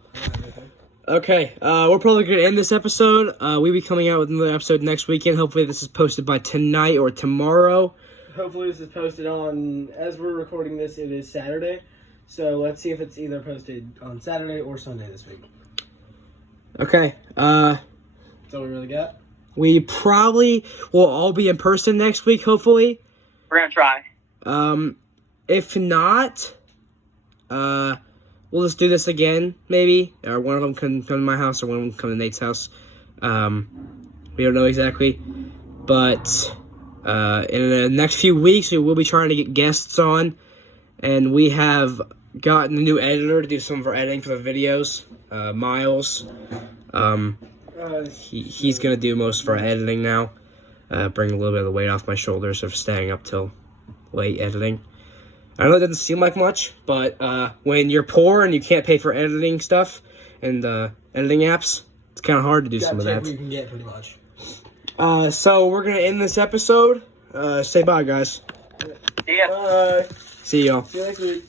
Okay, we're probably going to end this episode. We'll be coming out with another episode next weekend. Hopefully this is posted by tonight or tomorrow. Hopefully this is posted on, as we're recording this, it is Saturday. So let's see if it's either posted on Saturday or Sunday this week. Okay, That's all we really got? we probably will all be in person next week, hopefully. We're gonna try. If not, we'll just do this again, maybe. Or one of them can come to my house, or one of them come to Nate's house. We don't know exactly. But in the next few weeks, we will be trying to get guests on. And we have gotten a new editor to do some of our editing for the videos. Miles. He's going to do most of our editing now. Bring a little bit of the weight off my shoulders of staying up till late editing. I know it doesn't seem like much, but when you're poor and you can't pay for editing stuff and editing apps, it's kind of hard to do some of that. You can get pretty much. So we're going to end this episode. Say bye, guys. See ya. Bye. See y'all. See you next week.